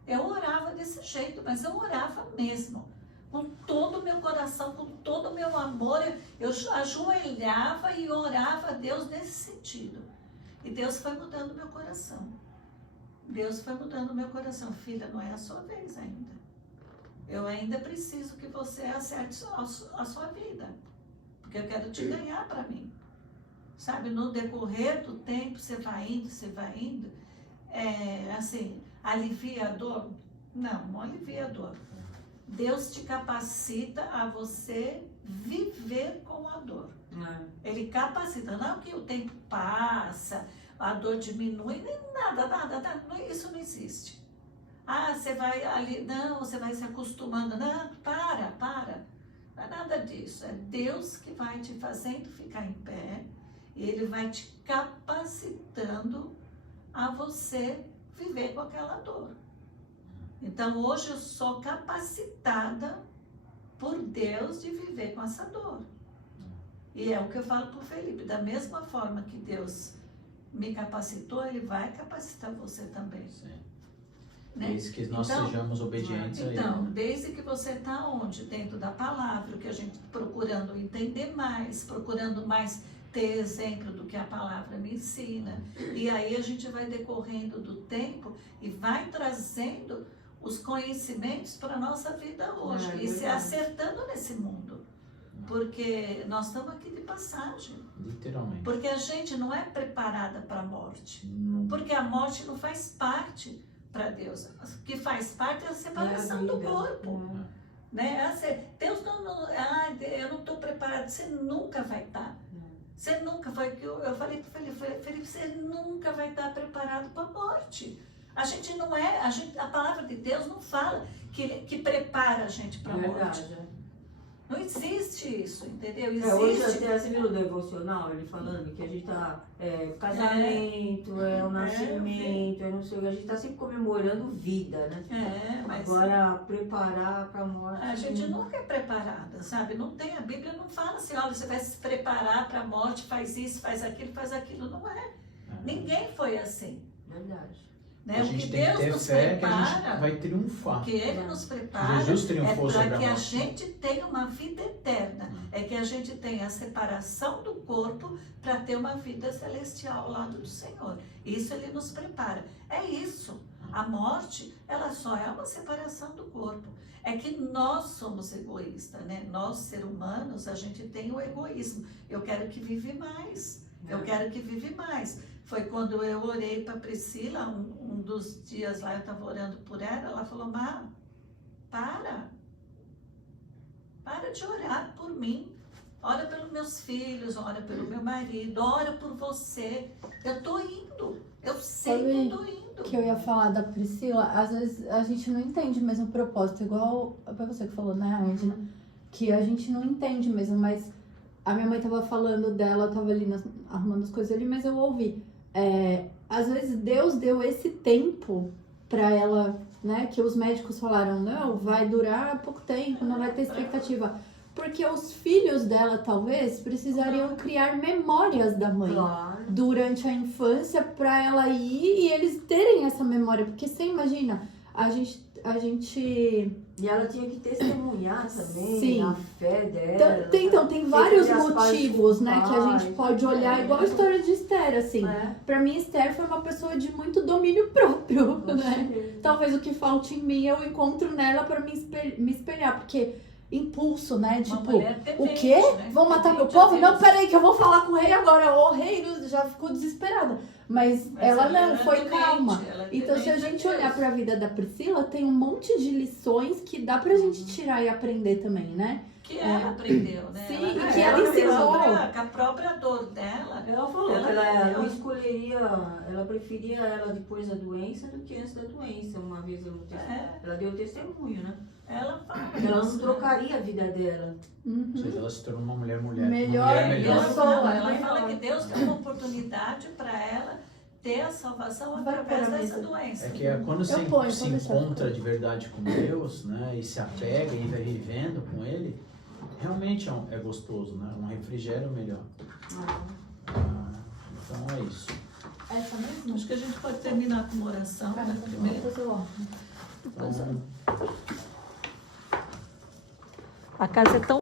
Eu orava desse jeito, mas eu orava mesmo. Com todo o meu coração, com todo o meu amor, eu ajoelhava e orava a Deus nesse sentido. E Deus foi mudando o meu coração. Deus foi mudando o meu coração. Filha, não é a sua vez ainda. Eu ainda preciso que você acerte a sua vida. Porque eu quero te ganhar para mim. Sabe, no decorrer do tempo, você vai indo, assim, alivia a dor? Não alivia a dor. Deus te capacita a você viver com a dor. Ele capacita, não que o tempo passa, a dor diminui, nem nada, isso não existe. Você vai ali, não, você vai se acostumando, não, para. Não é nada disso, é Deus que vai te fazendo ficar em pé, e Ele vai te capacitando a você viver com aquela dor. Então, hoje eu sou capacitada por Deus de viver com essa dor. E é o que eu falo para o Felipe, da mesma forma que Deus me capacitou, Ele vai capacitar você também. Sim. Né? Desde que nós sejamos obedientes a Ele. Então, desde que você está onde? Dentro da palavra, que a gente procurando entender mais, procurando mais ter exemplo do que a palavra me ensina. E aí a gente vai decorrendo do tempo e vai trazendo os conhecimentos para a nossa vida hoje. E se acertando nesse mundo. Porque nós estamos aqui de passagem. Literalmente. Porque a gente não é preparada para a morte. Porque a morte não faz parte para Deus. O que faz parte é a separação do corpo. Né? Deus eu não estou preparado. Você nunca vai estar. Você nunca vai. Eu falei para o Felipe, você nunca vai estar preparado para a morte. A gente não a palavra de Deus não fala que prepara a gente para a morte. Não existe isso, entendeu? Hoje Existe. até você viu o devocional, ele falando que a gente tá casamento, é o nascimento, é não sei o que, a gente tá sempre comemorando vida, né? Mas agora preparar para a morte. a gente nunca é preparada, sabe? Não tem, a Bíblia não fala assim, olha, você vai se preparar para a morte, faz isso, faz aquilo, não é. Ninguém foi assim. Verdade. Né? A O gente que tem que Deus ter nos fé que a gente prepara, vai triunfar. o que Ele nos prepara Jesus é triunfou sobre para a que a morte. gente tenha uma vida eterna. É que a gente tenha a separação do corpo para ter uma vida celestial ao lado do Senhor. Isso Ele nos prepara. É isso. A morte, ela só é uma separação do corpo. É que nós somos egoístas, né? Nós, seres humanos, a gente tem o egoísmo. Eu quero que vive mais. Eu quero que vive mais. Foi quando eu orei para Priscila, um dos dias lá eu estava orando por ela falou, Má, para de orar por mim. Ora pelos meus filhos, ora pelo meu marido, ora por você. Eu tô indo, eu sei que eu tô indo. Que eu ia falar da Priscila, às vezes a gente não entende mesmo o propósito, igual foi você que falou, né, Angela? Que a gente não entende mesmo, mas a minha mãe tava falando dela, eu tava ali arrumando as coisas ali, mas eu ouvi. Às vezes Deus deu esse tempo pra ela, né, que os médicos falaram, não, vai durar pouco tempo, não vai ter expectativa. Porque os filhos dela, talvez, precisariam criar memórias da mãe durante a infância pra ela ir e eles terem essa memória. Porque você imagina, a gente... E ela tinha que testemunhar também. Sim. A fé dela. Então, tem vários as motivos, pais, né, que a gente pode olhar, igual a história de Esther, assim. Pra mim, Esther foi uma pessoa de muito domínio próprio, né? Talvez o que falte em mim, eu encontro nela pra me espelhar, porque impulso, né? Tipo, o quê? Né? Vão matar meu povo? Não, peraí, que eu vou falar com o rei agora. O rei já ficou desesperada. Mas ela não, foi calma. Então, se a gente olhar pra vida da Priscila, tem um monte de lições que dá pra gente tirar e aprender também, né? Que ela aprendeu, né? Sim, e que ela ensinou. Com a própria dor dela. Ela falou que ela não escolheria, ela preferia ela depois da doença do que antes da doença. Uma vez ela deu testemunho, né? Ela fala. Ela não trocaria a vida dela. Ou seja, ela se tornou uma mulher Melhor. Ela fala que Deus deu uma oportunidade para ela ter a salvação através dessa doença. É que quando você se encontra de verdade com Deus, né, e se apega e vai vivendo com Ele, realmente é gostoso, né? Um refrigério melhor. Então é isso. Essa mesmo? Acho que a gente pode terminar com uma oração, né, primeiro. Então, A casa é tão